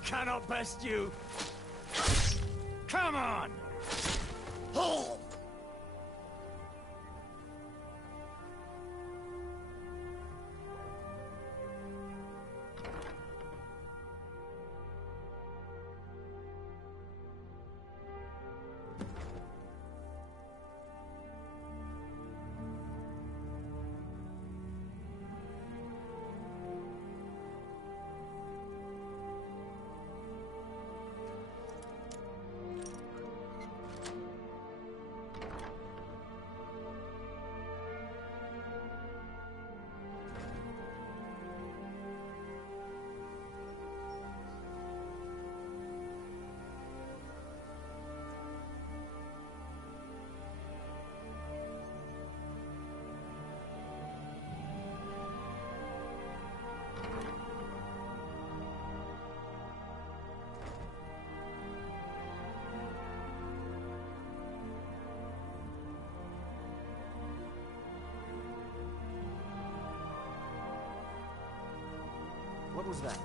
cannot best you! Come on! Oh! What was that?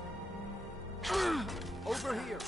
Over here!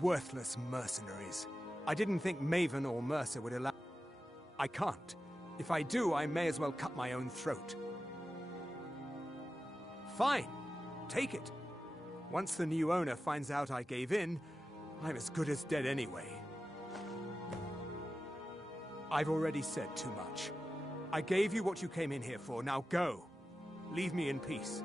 Worthless mercenaries. I didn't think Maven or Mercer would allow... I can't. If I do, I may as well cut my own throat. Fine. Take it. Once the new owner finds out I gave in, I'm as good as dead anyway. I've already said too much. I gave you what you came in here for, now go. Leave me in peace.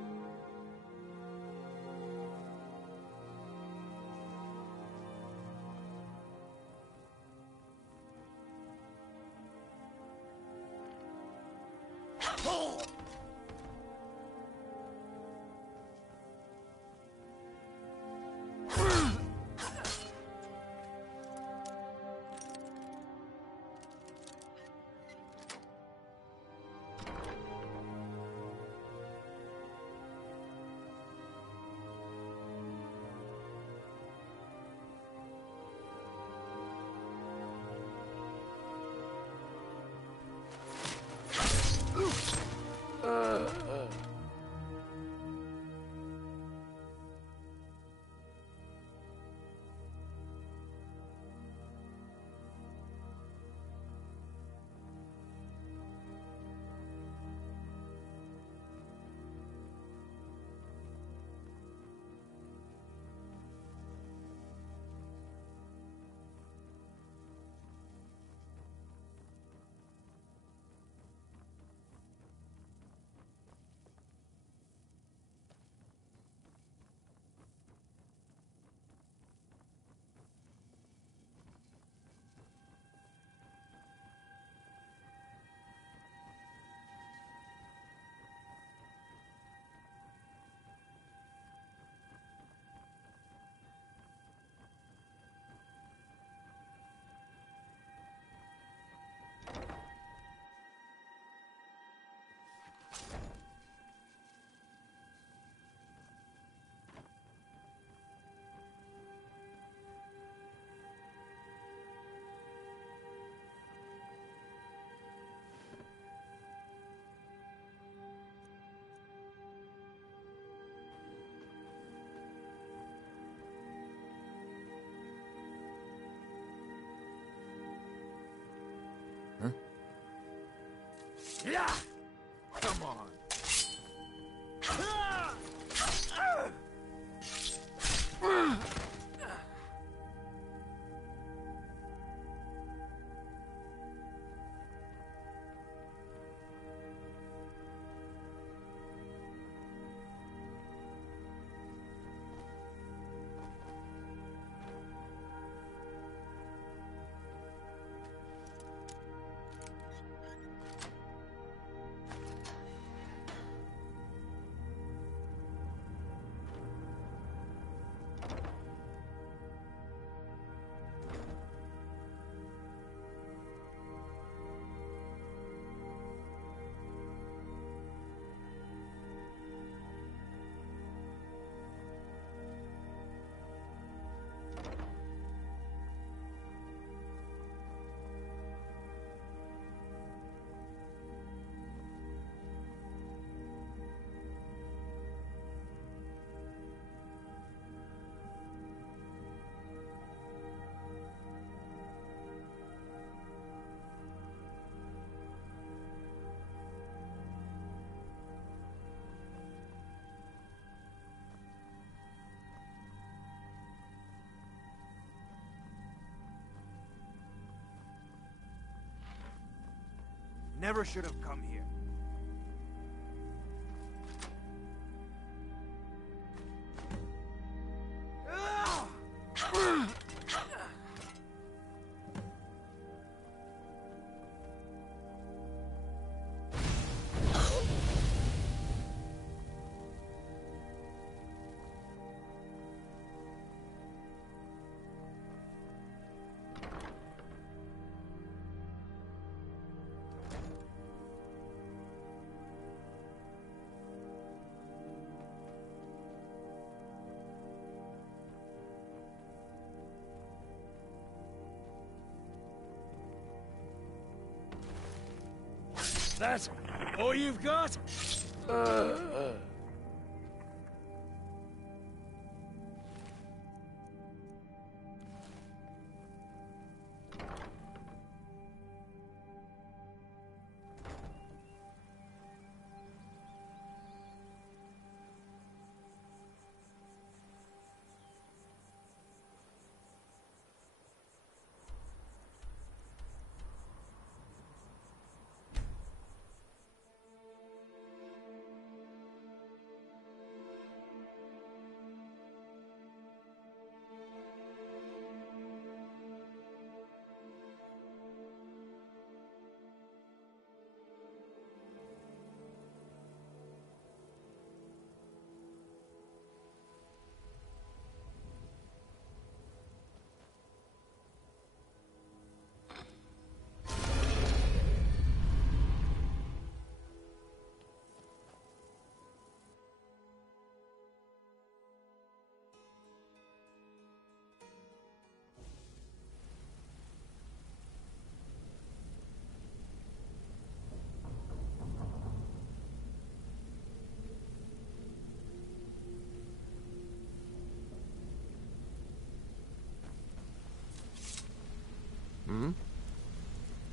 Yeah! Come on. Never should have come here. That's all you've got?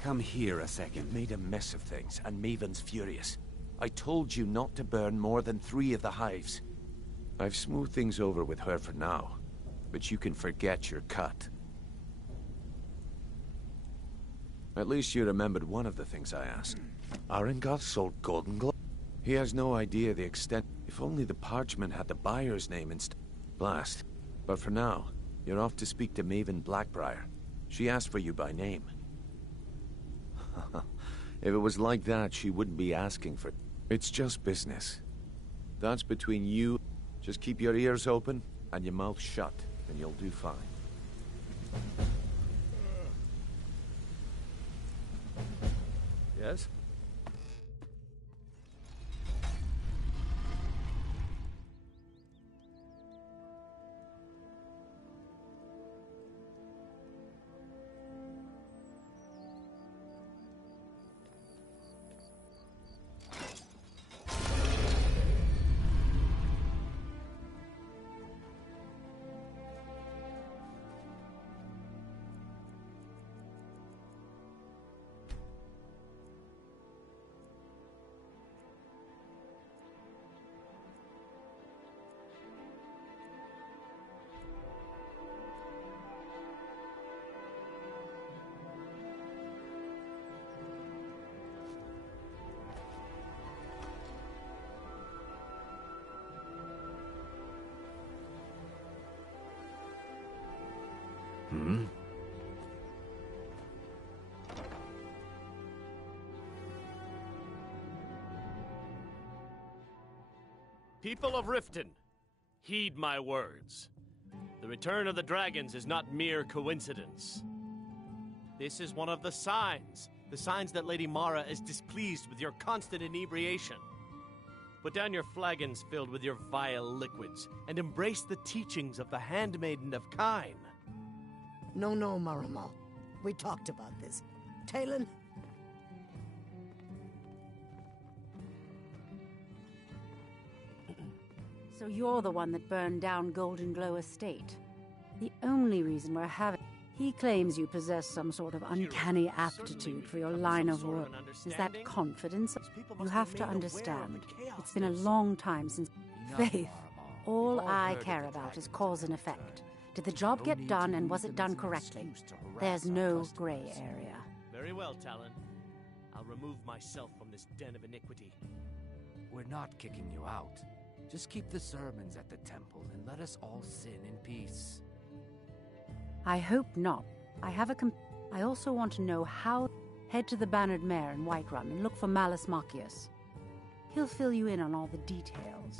Come here a second. Made a mess of things, and Maven's furious. I told you not to burn more than 3 of the hives. I've smoothed things over with her for now, but you can forget your cut. At least you remembered one of the things I asked. Arengoth sold Golden Glow. He has no idea the extent. If only the parchment had the buyer's name instead. Blast. But for now, you're off to speak to Maven Blackbriar. She asked for you by name. If it was like that, she wouldn't be asking for... It's just business. That's between you. Just keep your ears open and your mouth shut, and you'll do fine. Yes? People of Riften, heed my words. The return of the dragons is not mere coincidence. This is one of the signs that Lady Mara is displeased with your constant inebriation. Put down your flagons filled with your vile liquids, and embrace the teachings of the Handmaiden of Kine. No, Maramal. We talked about this. Talon? So you're the one that burned down Golden Glow Estate. The only reason we're having... He claims you possess some sort of uncanny aptitude for your line of work. Is that confidence? You have to understand. It's been a long time since... Faith, all I care about is cause and effect. Did the job get done, and was it done correctly? There's no gray area. Very well, Talon. I'll remove myself from this den of iniquity. We're not kicking you out. Just keep the sermons at the temple and let us all sin in peace. I hope not. I also want to know how... Head to the Bannered Mare in Whiterun and look for Malus Machius. He'll fill you in on all the details.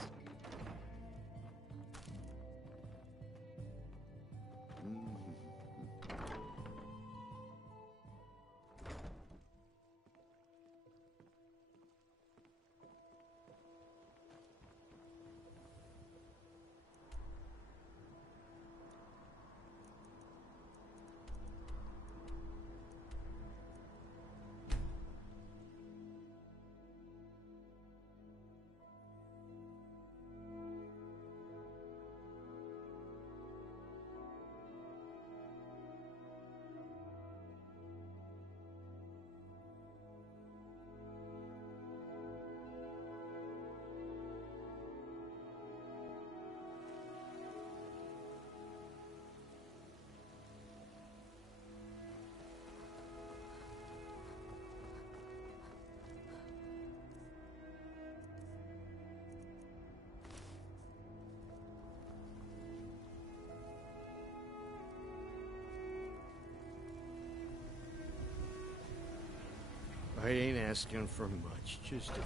I ain't asking for much, just a...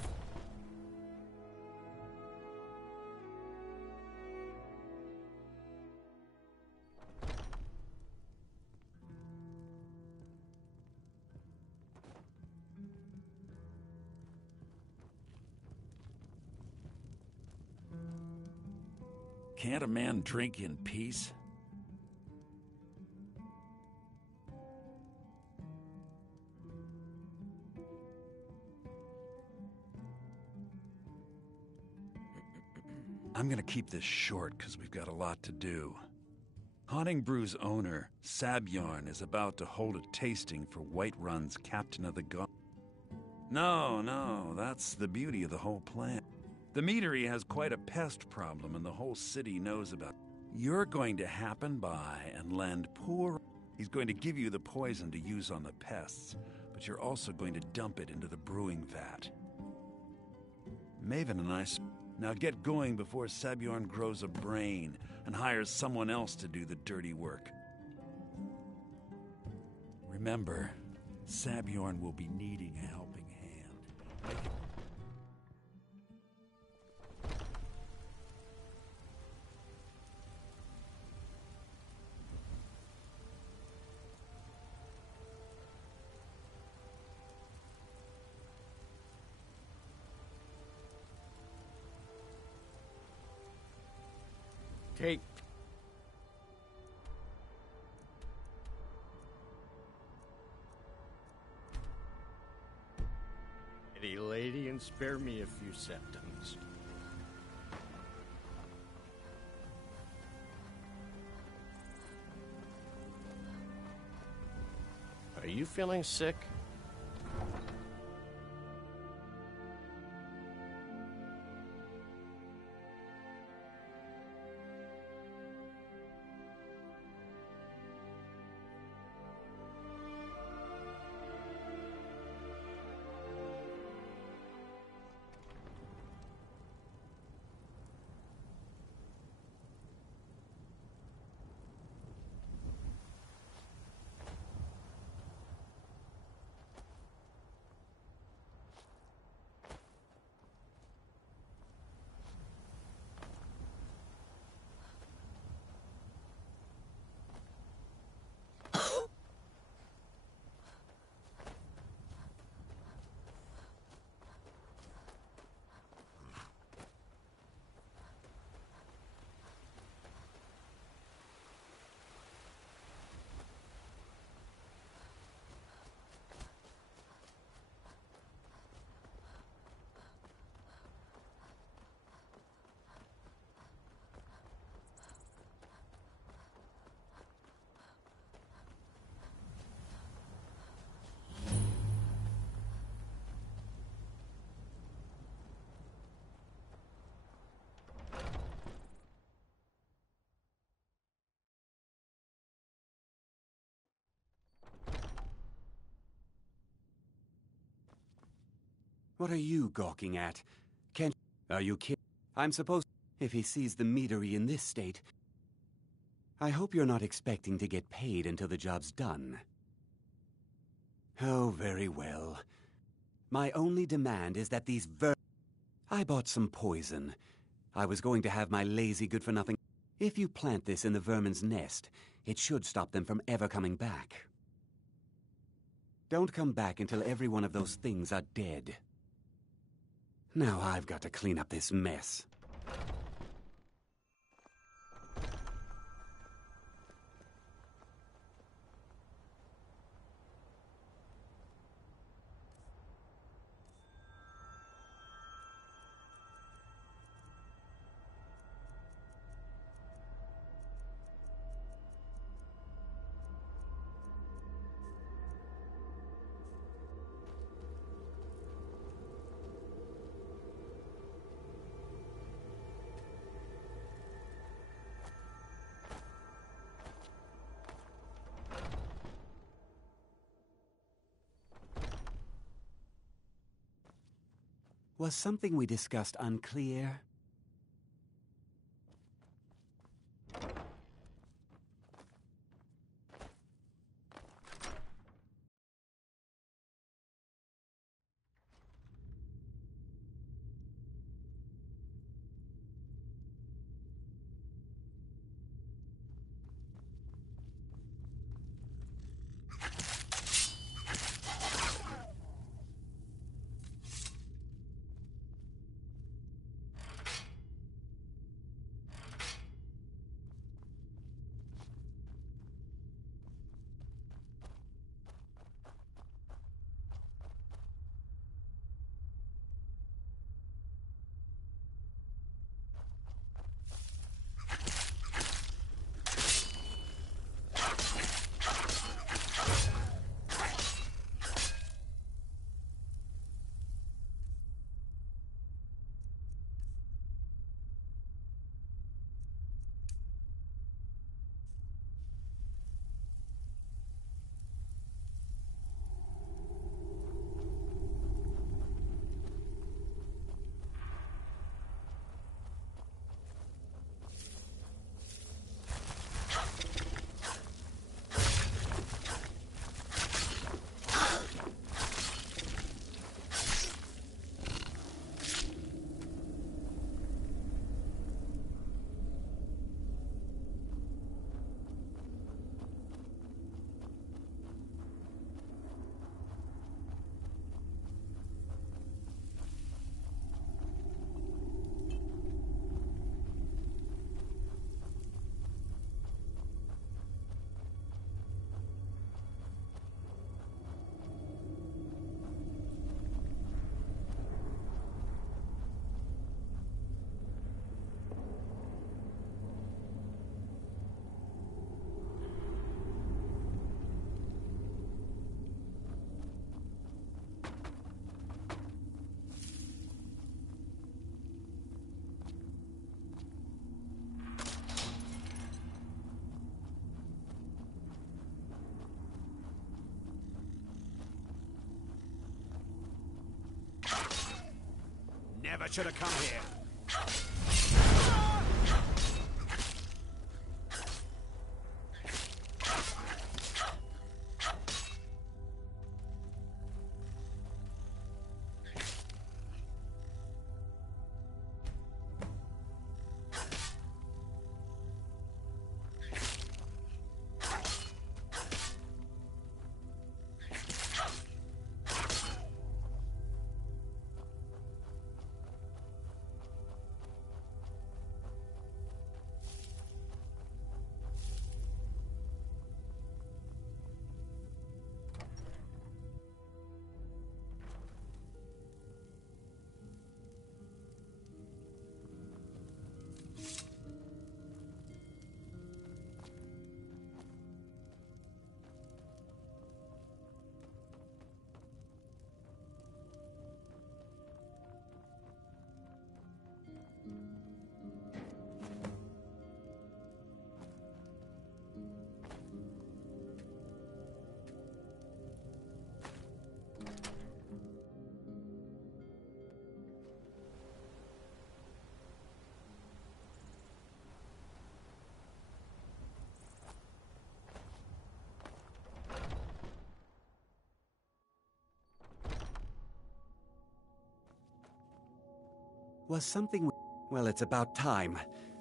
Can't a man drink in peace? I'm gonna keep this short because we've got a lot to do. Haunting Brew's owner, Sabyarn, is about to hold a tasting for Whiterun's Captain of the Guard. No, that's the beauty of the whole plan. The meadery has quite a pest problem and the whole city knows about it. You're going to happen by and lend poor... He's going to give you the poison to use on the pests, but you're also going to dump it into the brewing vat. Maven and I... Now get going before Sabyarn grows a brain and hires someone else to do the dirty work. Remember, Sabyarn will be needing a helping hand. Make it... Take... Pretty lady, and spare me a few septums. Are you feeling sick? What are you gawking at? Can't... Are you kidding? I'm supposed... If he sees the meadery in this state... I hope you're not expecting to get paid until the job's done. Oh, very well. My only demand is that these I bought some poison. I was going to have my lazy good-for-nothing... If you plant this in the vermin's nest, it should stop them from ever coming back. Don't come back until every one of those things are dead. Now I've got to clean up this mess. Was something we discussed unclear? should have come here. Was something... Well, it's about time.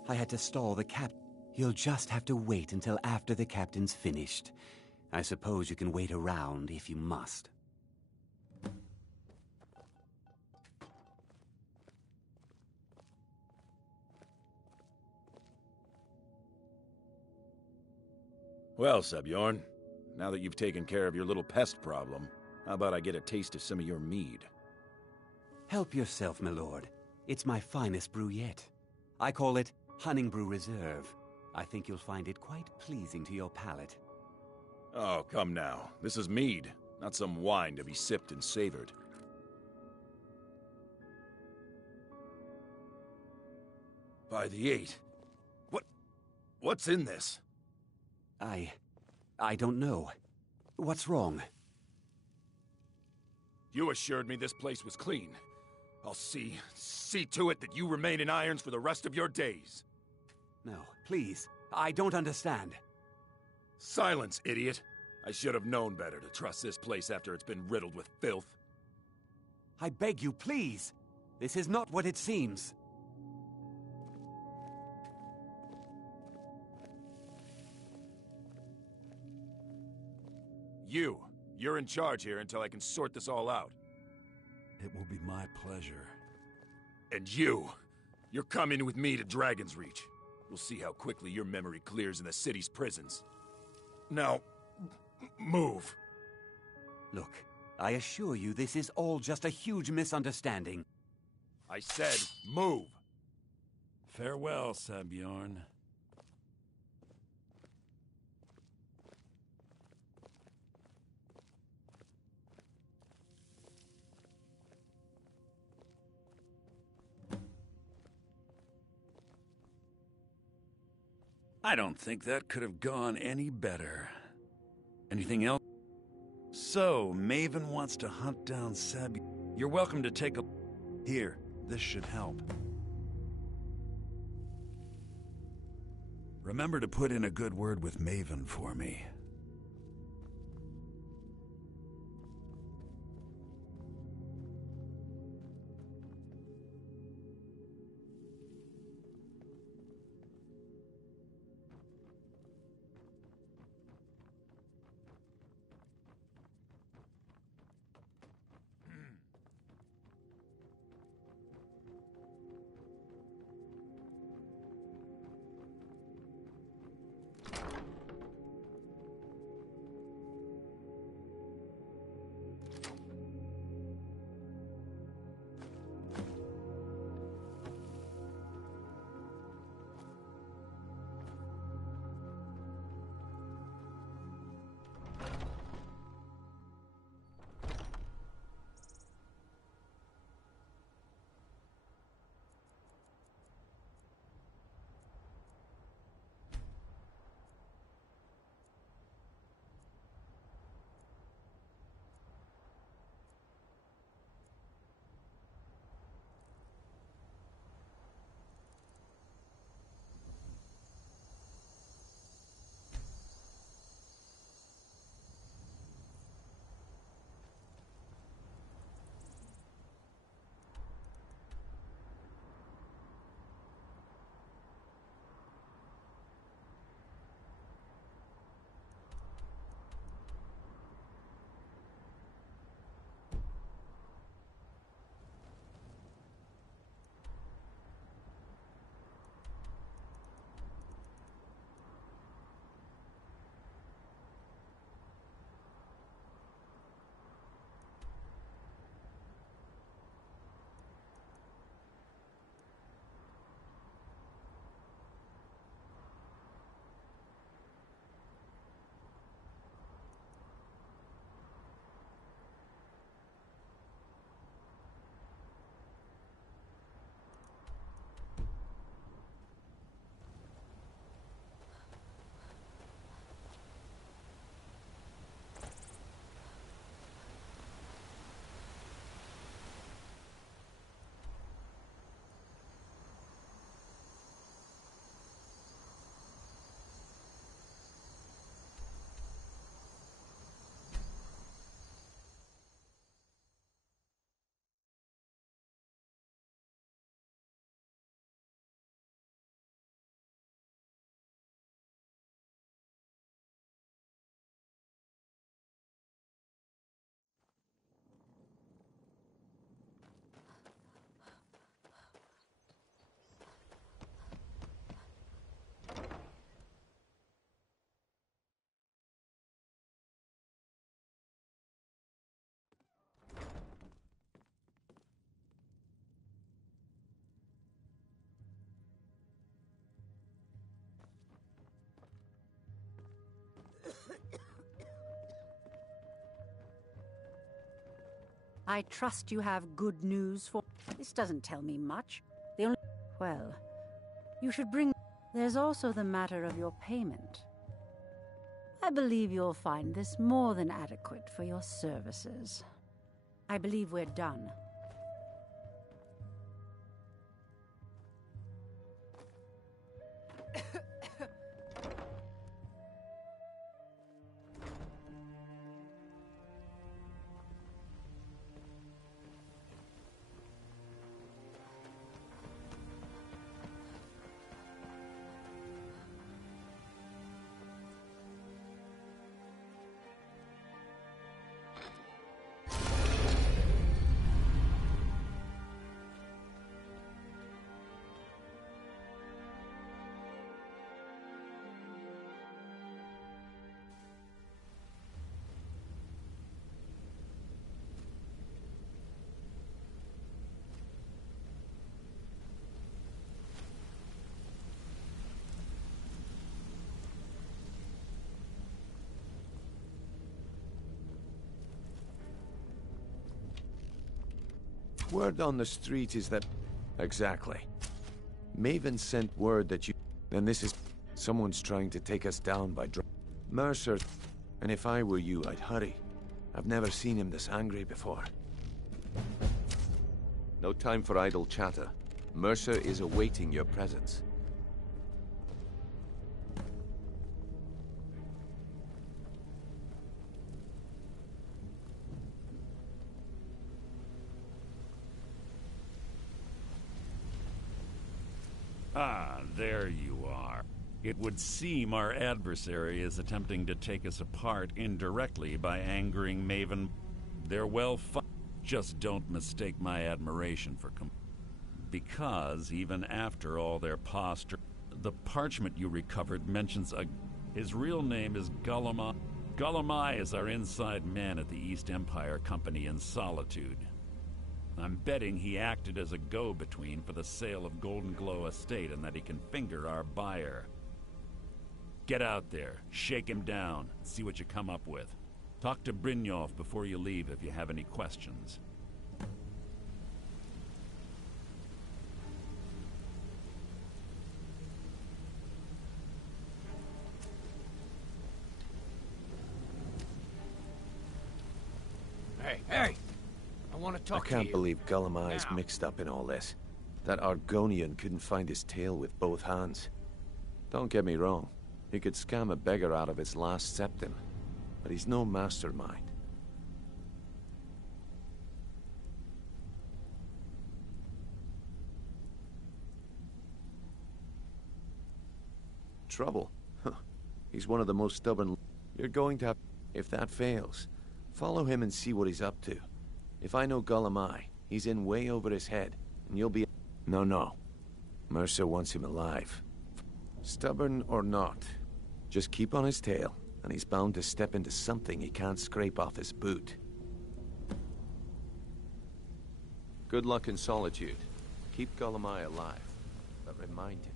I had to stall the cap... You'll just have to wait until after the captain's finished. I suppose you can wait around if you must. Well, Sebjorn, now that you've taken care of your little pest problem, how about I get a taste of some of your mead? Help yourself, my lord. It's my finest brew yet. I call it Honningbrew Reserve. I think you'll find it quite pleasing to your palate. Oh, come now. This is mead, not some wine to be sipped and savored. By the 8. What's in this? I don't know. What's wrong? You assured me this place was clean. I'll see to it that you remain in irons for the rest of your days. No, please. I don't understand. Silence, idiot. I should have known better to trust this place after it's been riddled with filth. I beg you, please. This is not what it seems. You're in charge here until I can sort this all out. It will be my pleasure. And you're coming with me to Dragon's Reach. We'll see how quickly your memory clears in the city's prisons. Now, move. Look, I assure you this is all just a huge misunderstanding. I said, move. Farewell, Sebjorn. I don't think that could have gone any better. Anything else? So, Maven wants to hunt down Seb. You're welcome to take a... Here, this should help. Remember to put in a good word with Maven for me. I trust you have good news for... This doesn't tell me much. The only... Well, you should bring... There's also the matter of your payment. I believe you'll find this more than adequate for your services. I believe we're done. Word on the street is that... Exactly. Maven sent word that you... Then this is... Someone's trying to take us down by Mercer... And if I were you, I'd hurry. I've never seen him this angry before. No time for idle chatter. Mercer is awaiting your presence. Ah, there you are. It would seem our adversary is attempting to take us apart indirectly by angering Maven. They're well just don't mistake my admiration for because even after all their posture, the parchment you recovered mentions his real name is Gullumai. Gullumai is our inside man at the East Empire Company in Solitude. I'm betting he acted as a go-between for the sale of Golden Glow Estate and that he can finger our buyer. Get out there, shake him down, and see what you come up with. Talk to Brynjolf before you leave if you have any questions. Hey, hey! I want to talk to you. I can't believe Gullumai's mixed up in all this. That Argonian couldn't find his tail with both hands. Don't get me wrong. He could scam a beggar out of his last septim. But he's no mastermind. Trouble? Huh. He's one of the most stubborn... You're going to have... If that fails, follow him and see what he's up to. If I know Gullumai, he's in way over his head, and you'll be... No. Mercer wants him alive. Stubborn or not, just keep on his tail, and he's bound to step into something he can't scrape off his boot. Good luck in Solitude. Keep Gullumai alive, but remind him.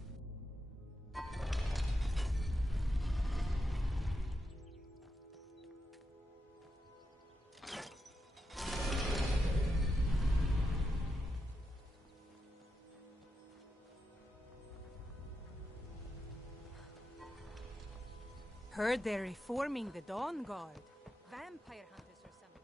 Heard they're reforming the Dawn Guard. Vampire hunters or something.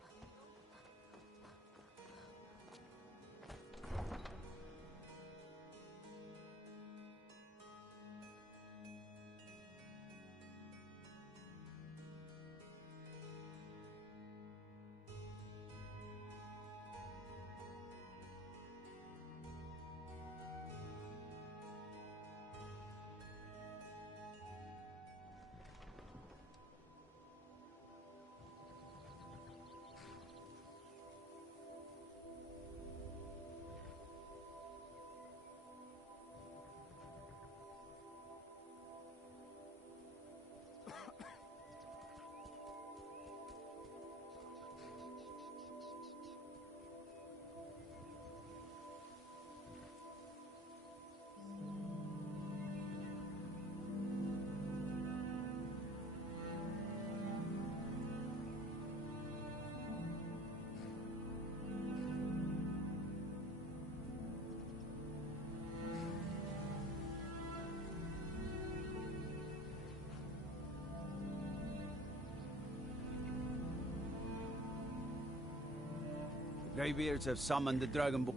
Greybeards have summoned the Dragonborn.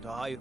Die.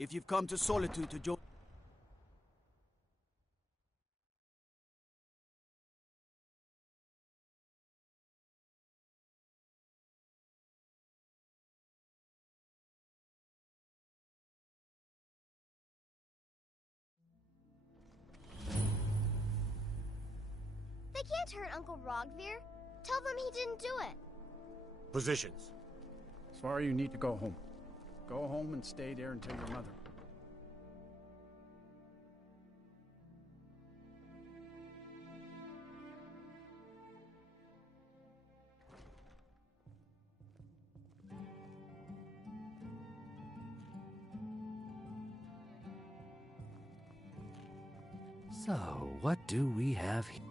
If you've come to Solitude to join... They can't hurt Uncle Rogvir. Tell them he didn't do it. Positions. Sorry, you need to go home. Go home and stay there until your mother. So, what do we have here?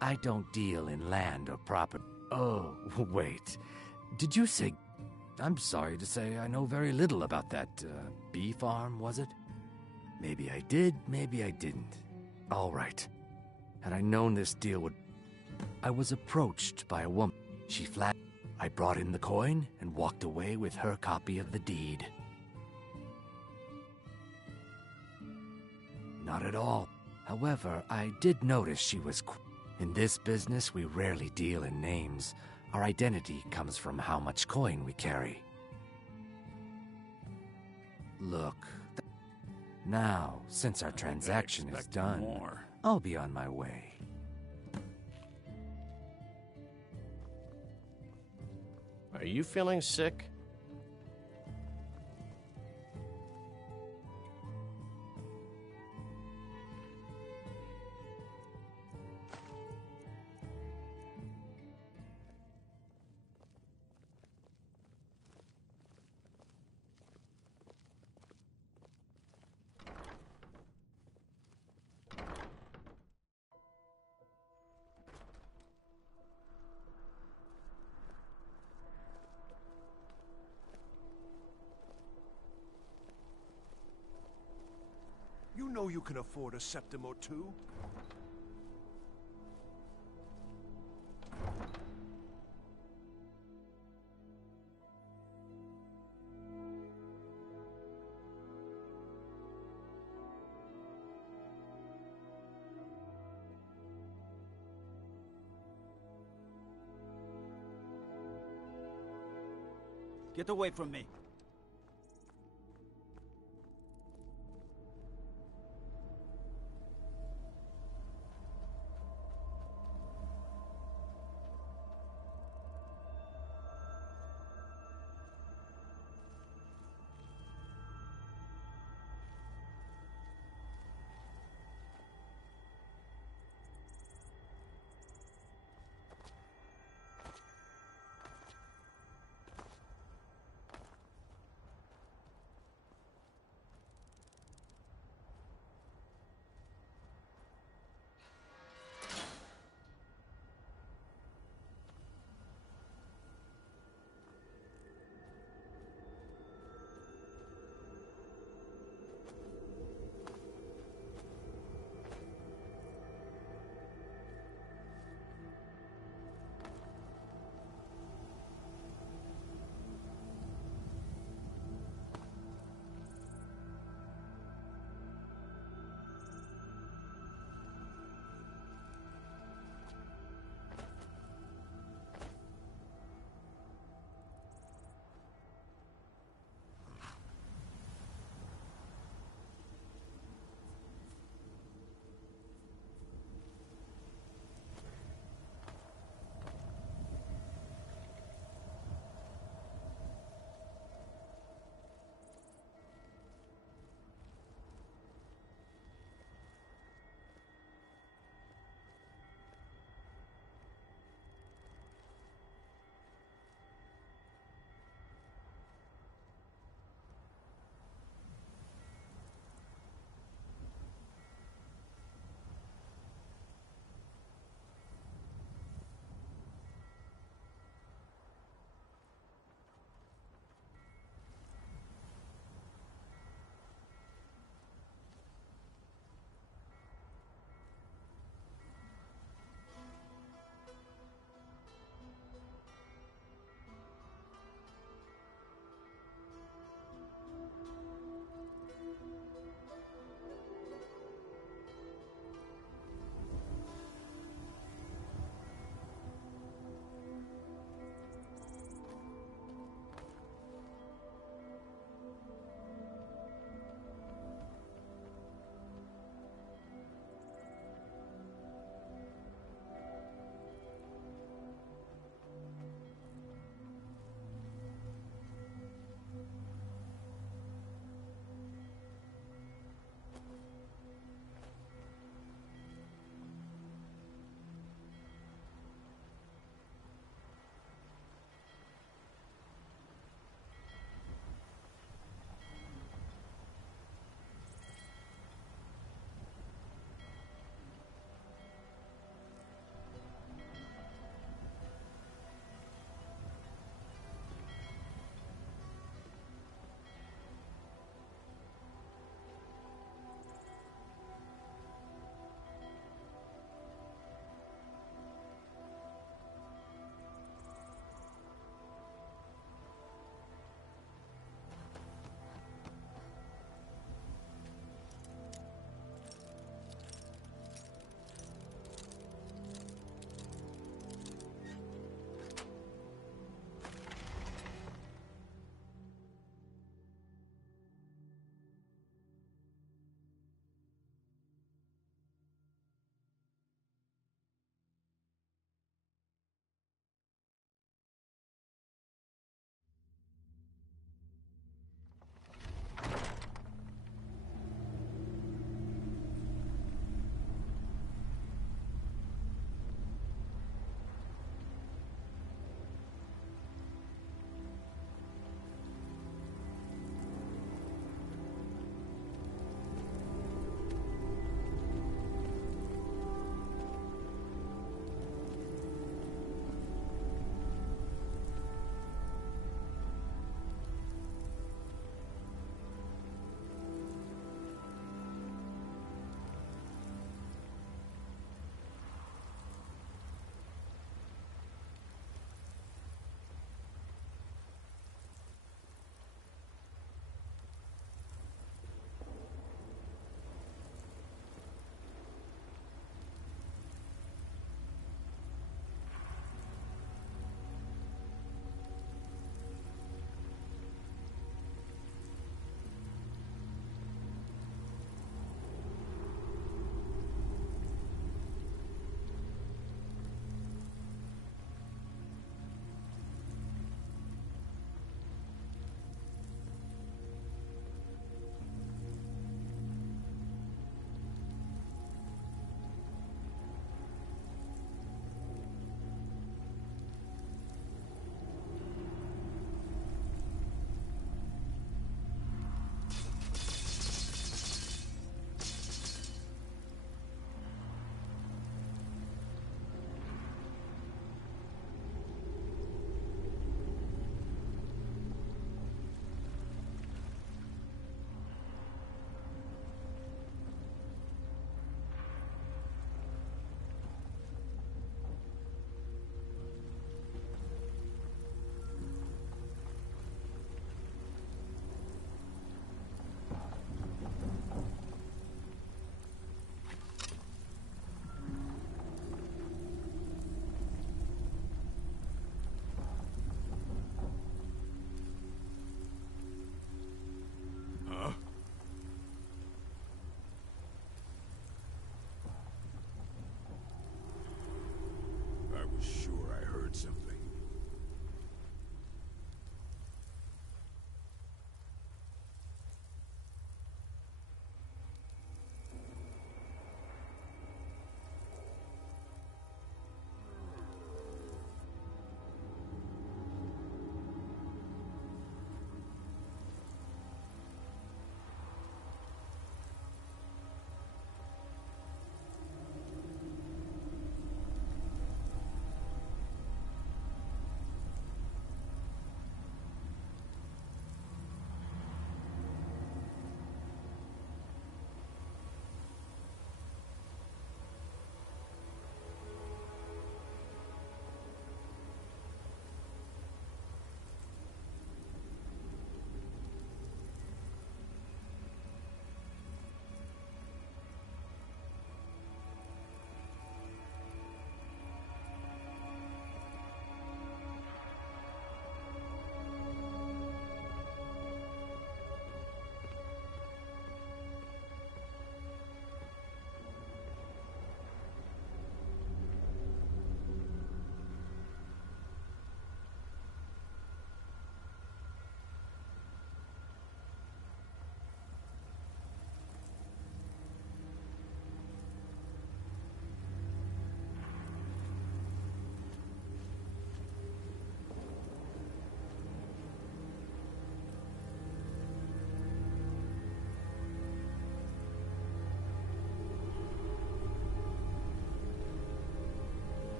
I don't deal in land or property. Oh, wait. Did you say... I'm sorry to say I know very little about that, bee farm, was it? Maybe I did, maybe I didn't. All right. Had I known this deal would... I was approached by a woman. She I brought in the coin and walked away with her copy of the deed. Not at all. However, I did notice she was... In this business, we rarely deal in names. Our identity comes from how much coin we carry. Look, now, since our transaction is done, I'll be on my way. Are you feeling sick? know you can afford a septim or two. Get away from me.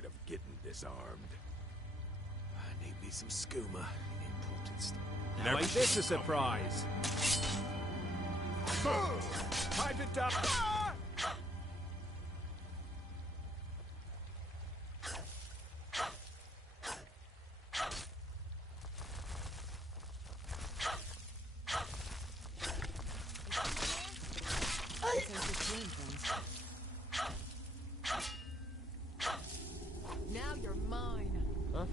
tired of getting disarmed. I need me some skooma. Imported stuff. Now ain't this a surprise? Time to die! Now you're mine. Huh?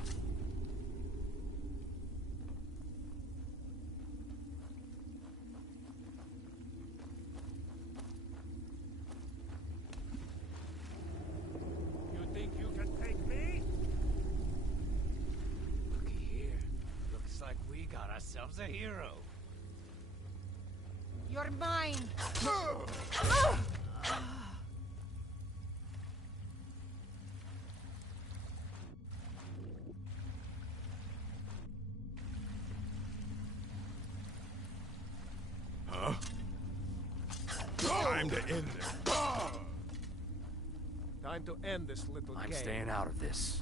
You think you can take me? Looky here. Looks like we got ourselves a hero. You're mine. Huh? Time to end this. Time to end this little game. I'm staying out of this.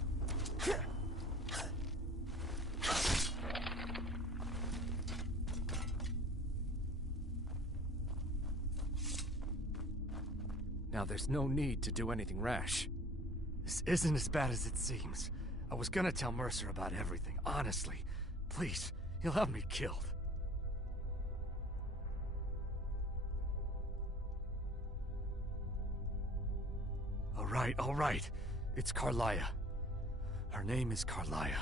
Now, there's no need to do anything rash. This isn't as bad as it seems. I was gonna tell Mercer about everything, honestly. Please, he'll have me killed. All right. It's Carlia. Her name is Carlia.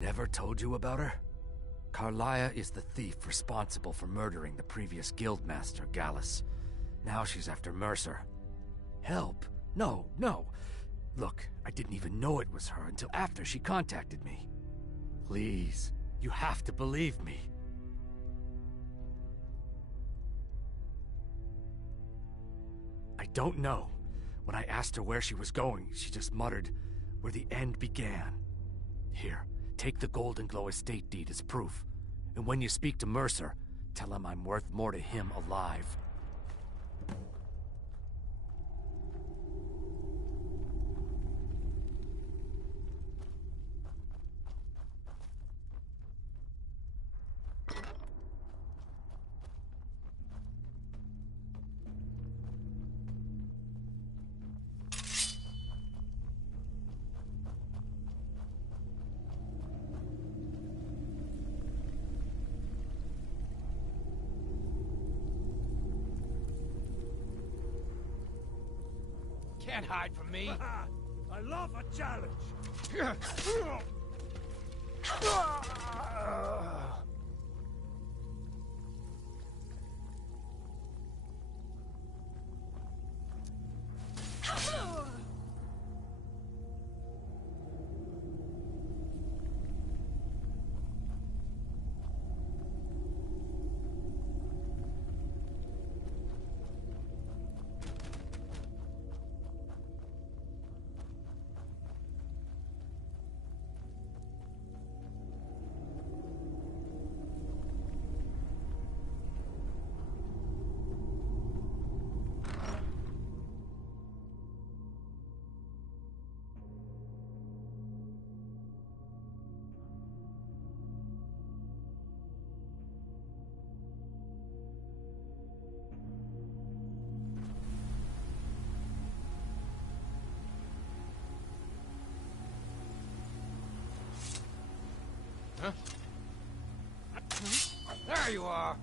Never told you about her? Carlia is the thief responsible for murdering the previous guildmaster, Gallus. Now she's after Mercer. Help? No. Look, I didn't even know it was her until after she contacted me. Please, you have to believe me. I don't know. When I asked her where she was going, she just muttered, "Where the end began." Here, take the Golden Glow estate deed as proof. And when you speak to Mercer, tell him I'm worth more to him alive. Can't hide from me. I love a challenge. Huh? There you are!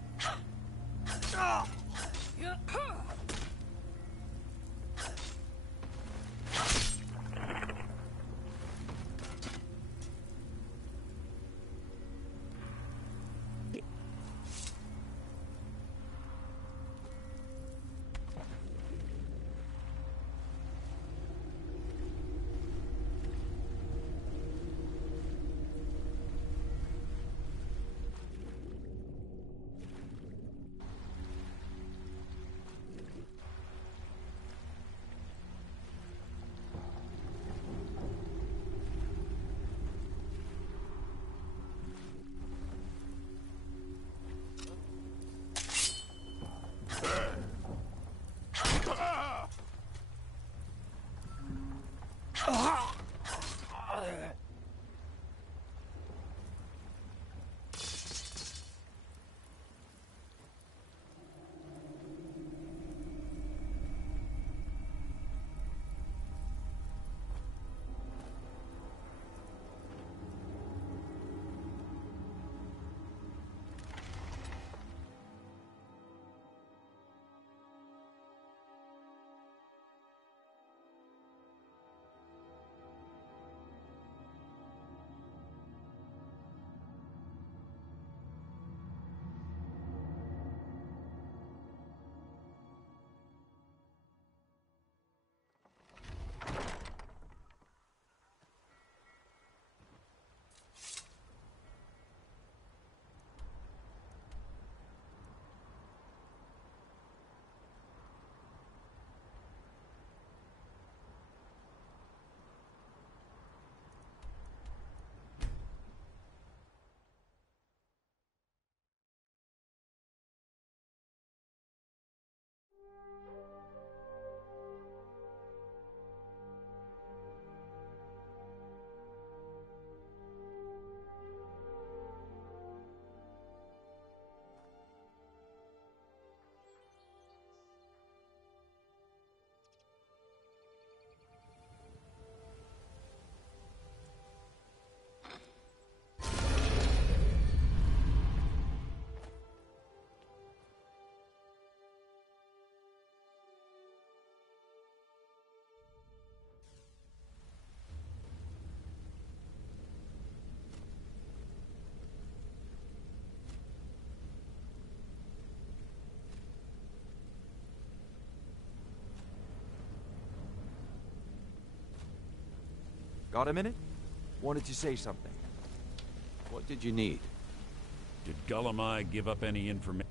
Got a minute? Wanted to say something. What did you need? Did Gullamai give up any information?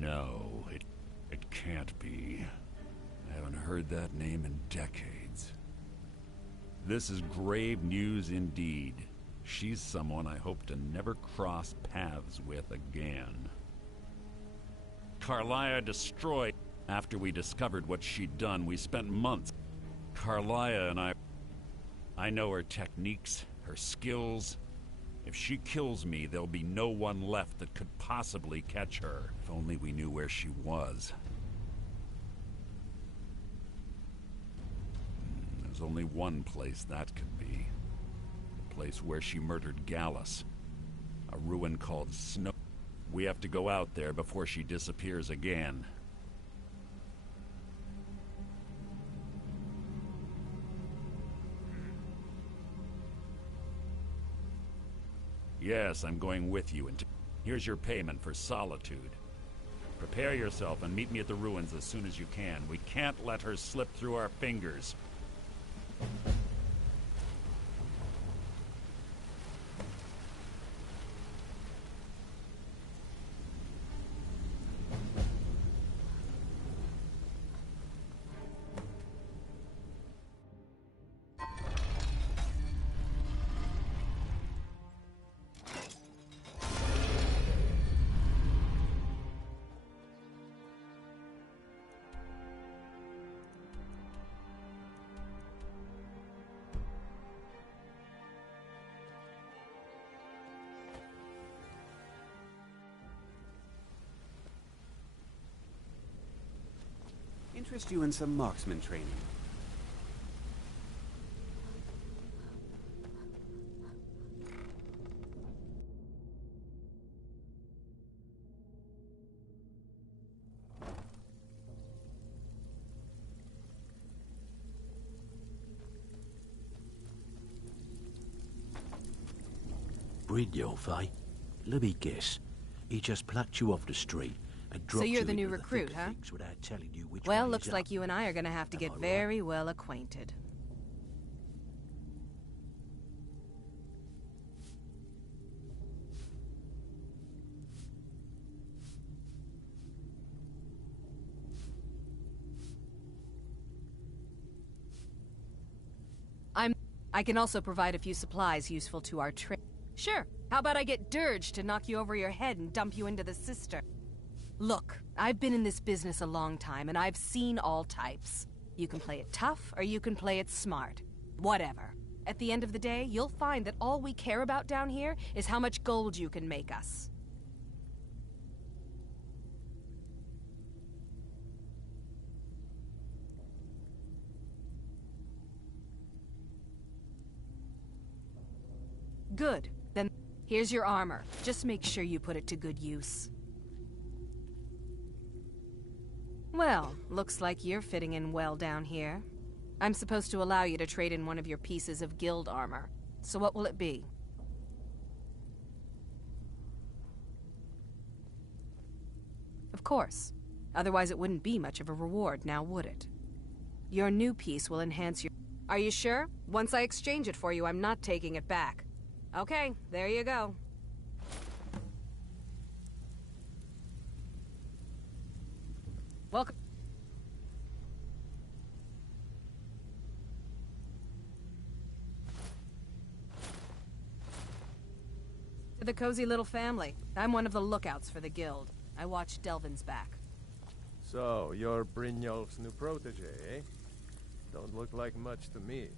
No, it can't be. I haven't heard that name in decades. This is grave news indeed. She's someone I hope to never cross paths with again. Karliah destroyed. After we discovered what she'd done, we spent months. Karliah and I know her techniques, her skills. If she kills me, there'll be no one left that could possibly catch her. If only we knew where she was. There's only one place that could be. The place where she murdered Gallus. A ruin called Snow. We have to go out there before she disappears again. Yes, I'm going with you, and here's your payment for solitude. Prepare yourself and meet me at the ruins as soon as you can. We can't let her slip through our fingers. Interest you in some marksman training. Brynjolf, eh? Let me guess. He just plucked you off the street and dropped So you're you the new into recruit, thick of huh? things without telling you which Well, one looks is like up. you and I are gonna have to Am get I right? very well acquainted. I can also provide a few supplies useful to our trip. Sure. How about I get Dirge to knock you over your head and dump you into the cistern? Look, I've been in this business a long time, and I've seen all types. You can play it tough, or you can play it smart. Whatever. At the end of the day, you'll find that all we care about down here is how much gold you can make us. Good. Then here's your armor. Just make sure you put it to good use. Well, looks like you're fitting in well down here. I'm supposed to allow you to trade in one of your pieces of guild armor. So what will it be? Of course. Otherwise it wouldn't be much of a reward, now would it? Your new piece will enhance your... Are you sure? Once I exchange it for you, I'm not taking it back. Okay, there you go. Welcome to the cozy little family. I'm one of the lookouts for the guild. I watch Delvin's back. So, you're Brynjolf's new protege, eh? Don't look like much to me.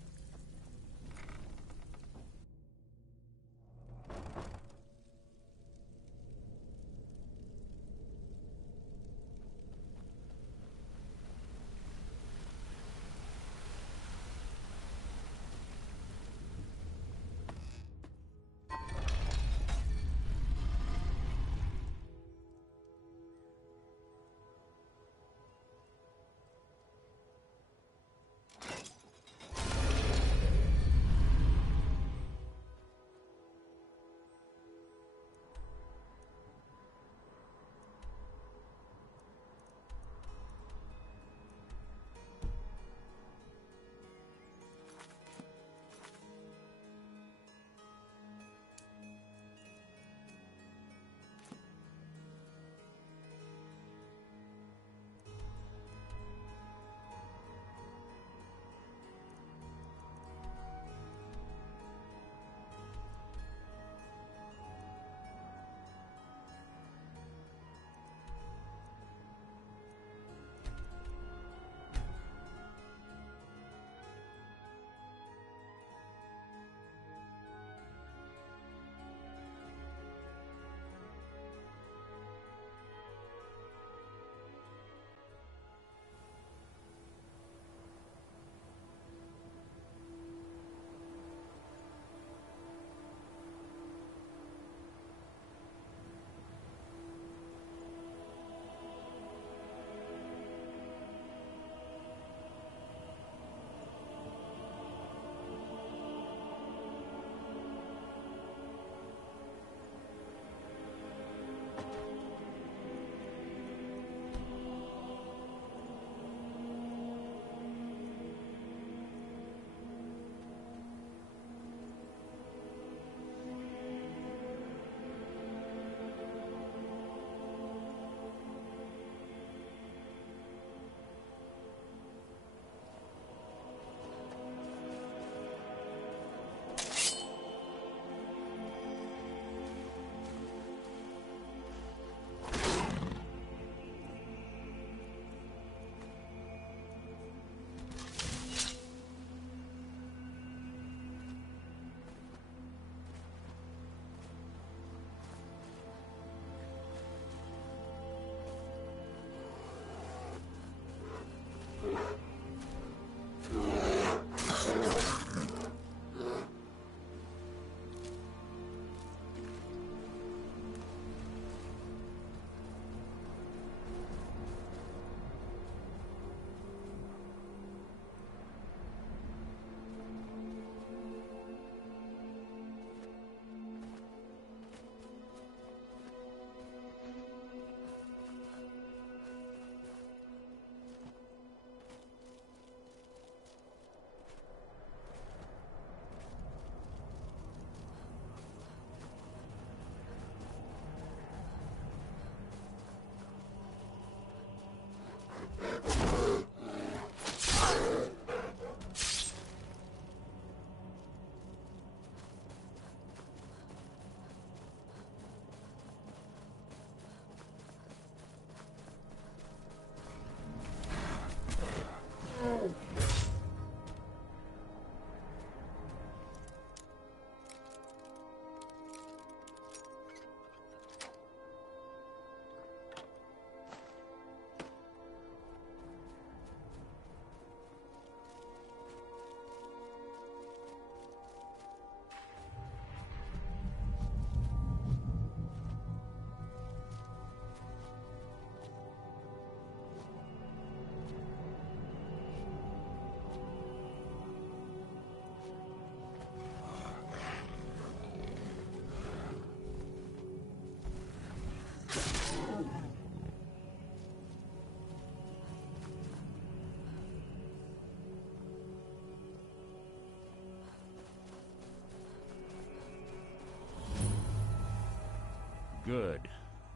Good.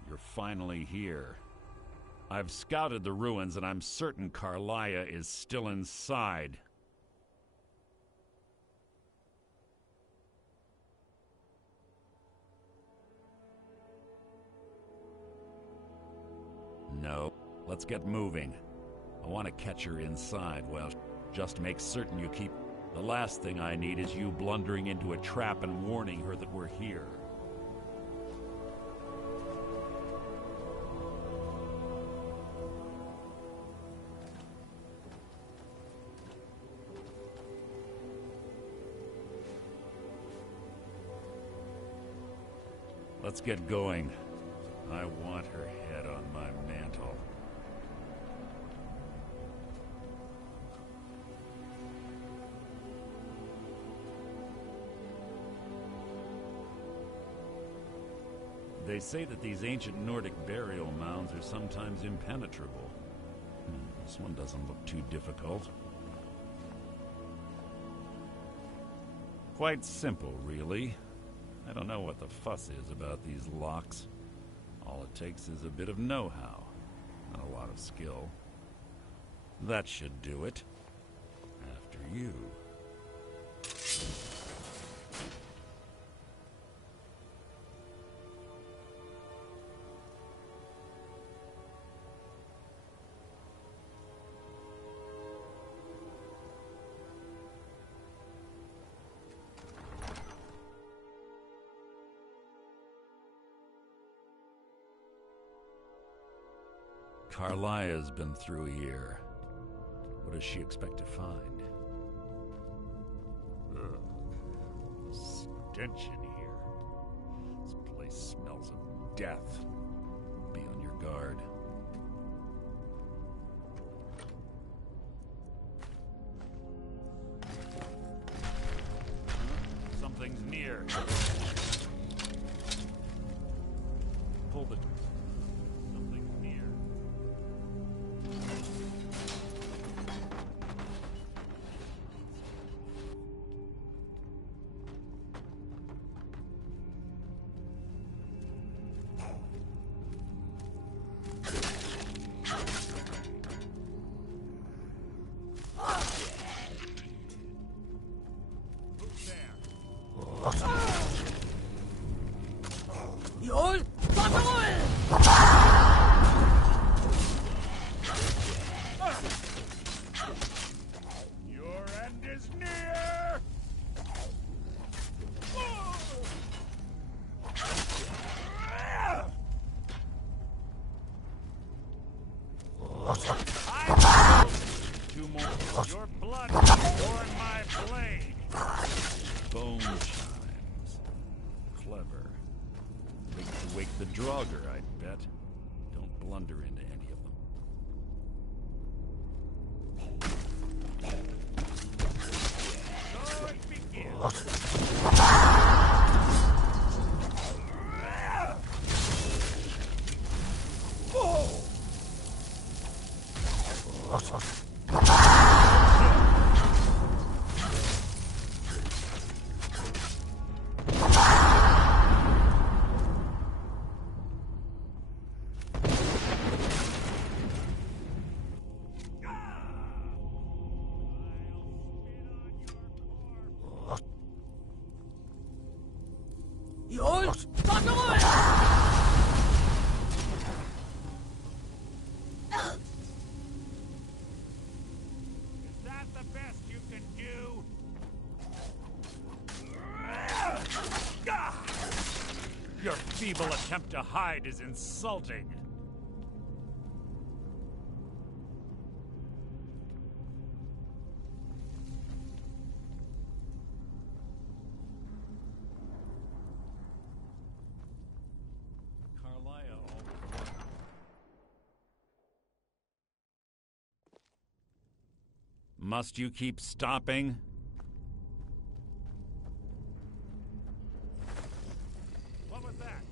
You're finally here. I've scouted the ruins, and I'm certain Carlia is still inside. No. Let's get moving. I want to catch her inside. Well, just make certain you keep... The last thing I need is you blundering into a trap and warning her that we're here. Let's get going. I want her head on my mantle. They say that these ancient Nordic burial mounds are sometimes impenetrable. This one doesn't look too difficult. Quite simple, really. I don't know what the fuss is about these locks. All it takes is a bit of know-how, and a lot of skill. That should do it. After you. Carlia's been through here. What does she expect to find? Ugh. The stench in here. This place smells of death. Be on your guard. Something's near. Pull the... Something's near. Your end is near! Two more. Your blood or my blade. Bone chimes. Clever. To wake the Draugr, I'd bet. Don't blunder into any of them. So it begins. Your feeble attempt to hide is insulting. Carlia always... Must you keep stopping? What was that?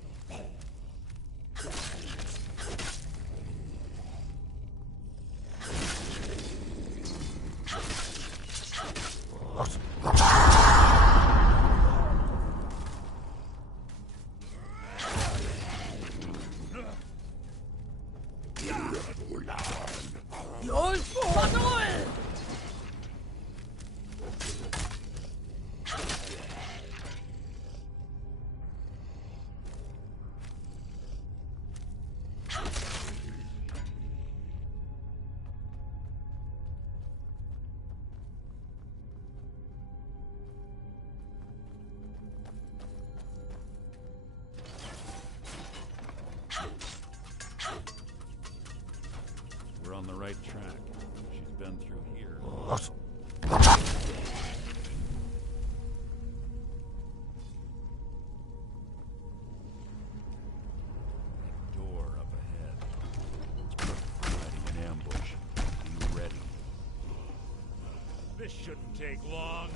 come through here. Door up ahead. Ready in ambush. Be ready. This shouldn't take long.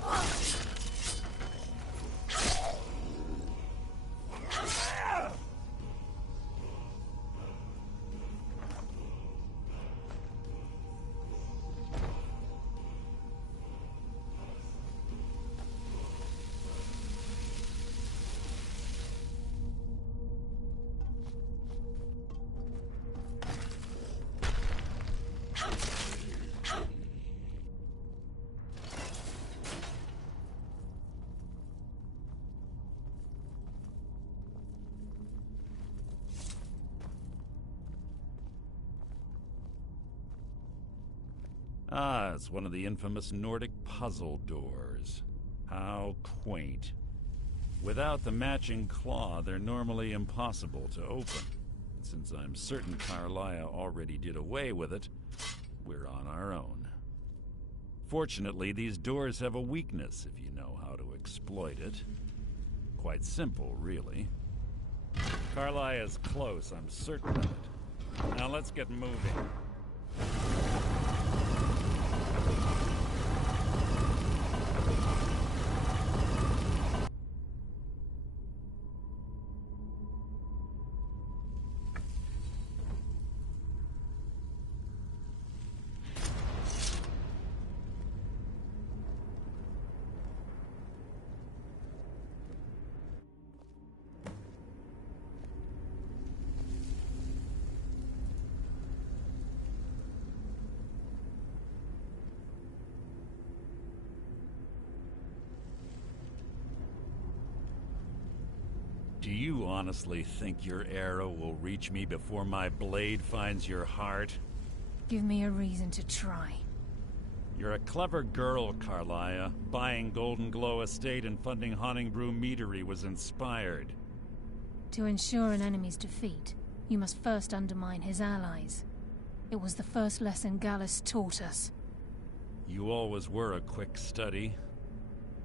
Ah, it's one of the infamous Nordic puzzle doors. How quaint. Without the matching claw, they're normally impossible to open. Since I'm certain Carlia already did away with it, we're on our own. Fortunately, these doors have a weakness if you know how to exploit it. Quite simple, really. Carlia's close, I'm certain of it. Now let's get moving. Do you honestly think your arrow will reach me before my blade finds your heart? Give me a reason to try. You're a clever girl, Carlia. Buying Golden Glow Estate and funding Haunting Brew Meadery was inspired. To ensure an enemy's defeat, you must first undermine his allies. It was the first lesson Gallus taught us. You always were a quick study.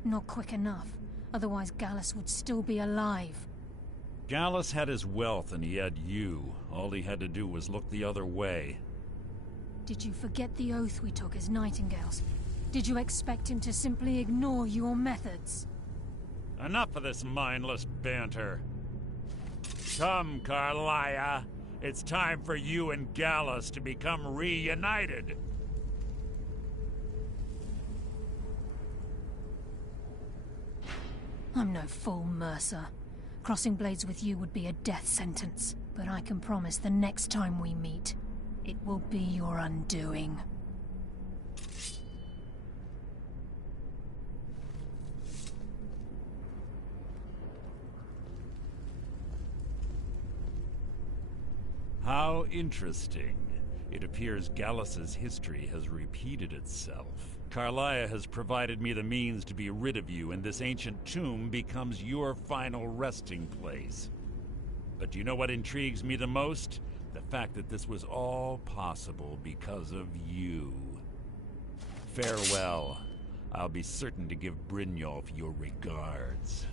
Not quick enough, otherwise Gallus would still be alive. Gallus had his wealth and he had you. All he had to do was look the other way. Did you forget the oath we took as Nightingales? Did you expect him to simply ignore your methods? Enough of this mindless banter. Come, Carlia. It's time for you and Gallus to become reunited. I'm no fool, Mercer. Crossing blades with you would be a death sentence. But I can promise the next time we meet, it will be your undoing. How interesting. It appears Gallus's history has repeated itself. Carlia has provided me the means to be rid of you, and this ancient tomb becomes your final resting place. But do you know what intrigues me the most? The fact that this was all possible because of you. Farewell. I'll be certain to give Brynjolf your regards.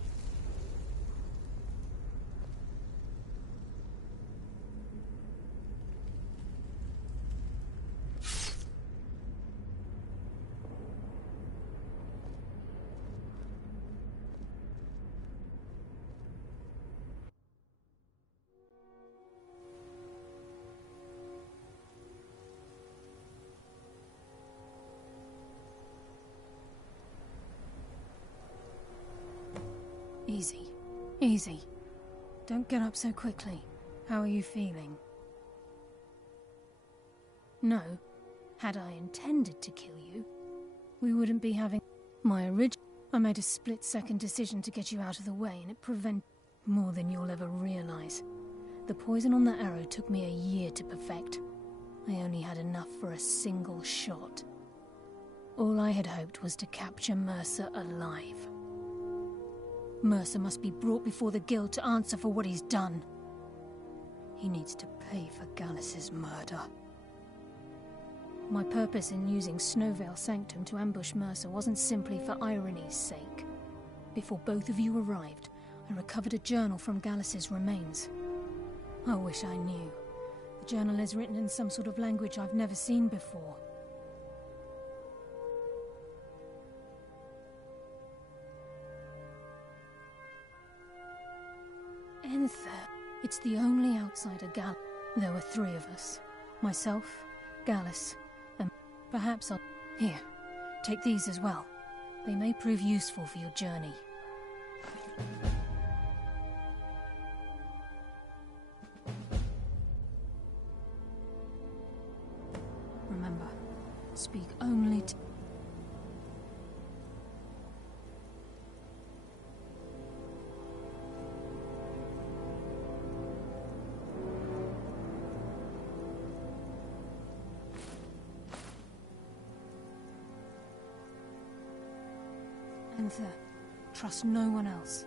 Easy. Easy. Don't get up so quickly. How are you feeling? No. Had I intended to kill you, we wouldn't be having my original. I made a split-second decision to get you out of the way, and it prevented more than you'll ever realize. The poison on that arrow took me a year to perfect. I only had enough for a single shot. All I had hoped was to capture Mercer alive. Mercer must be brought before the guild to answer for what he's done. He needs to pay for Gallus's murder. My purpose in using Snowvale Sanctum to ambush Mercer wasn't simply for irony's sake. Before both of you arrived, I recovered a journal from Gallus's remains. I wish I knew. The journal is written in some sort of language I've never seen before. Enther. It's the only outsider Gallus. There were 3 of us. Myself, Gallus, and perhaps I'll... Here, take these as well. They may prove useful for your journey. Remember, speak only to... Enther, trust no one else.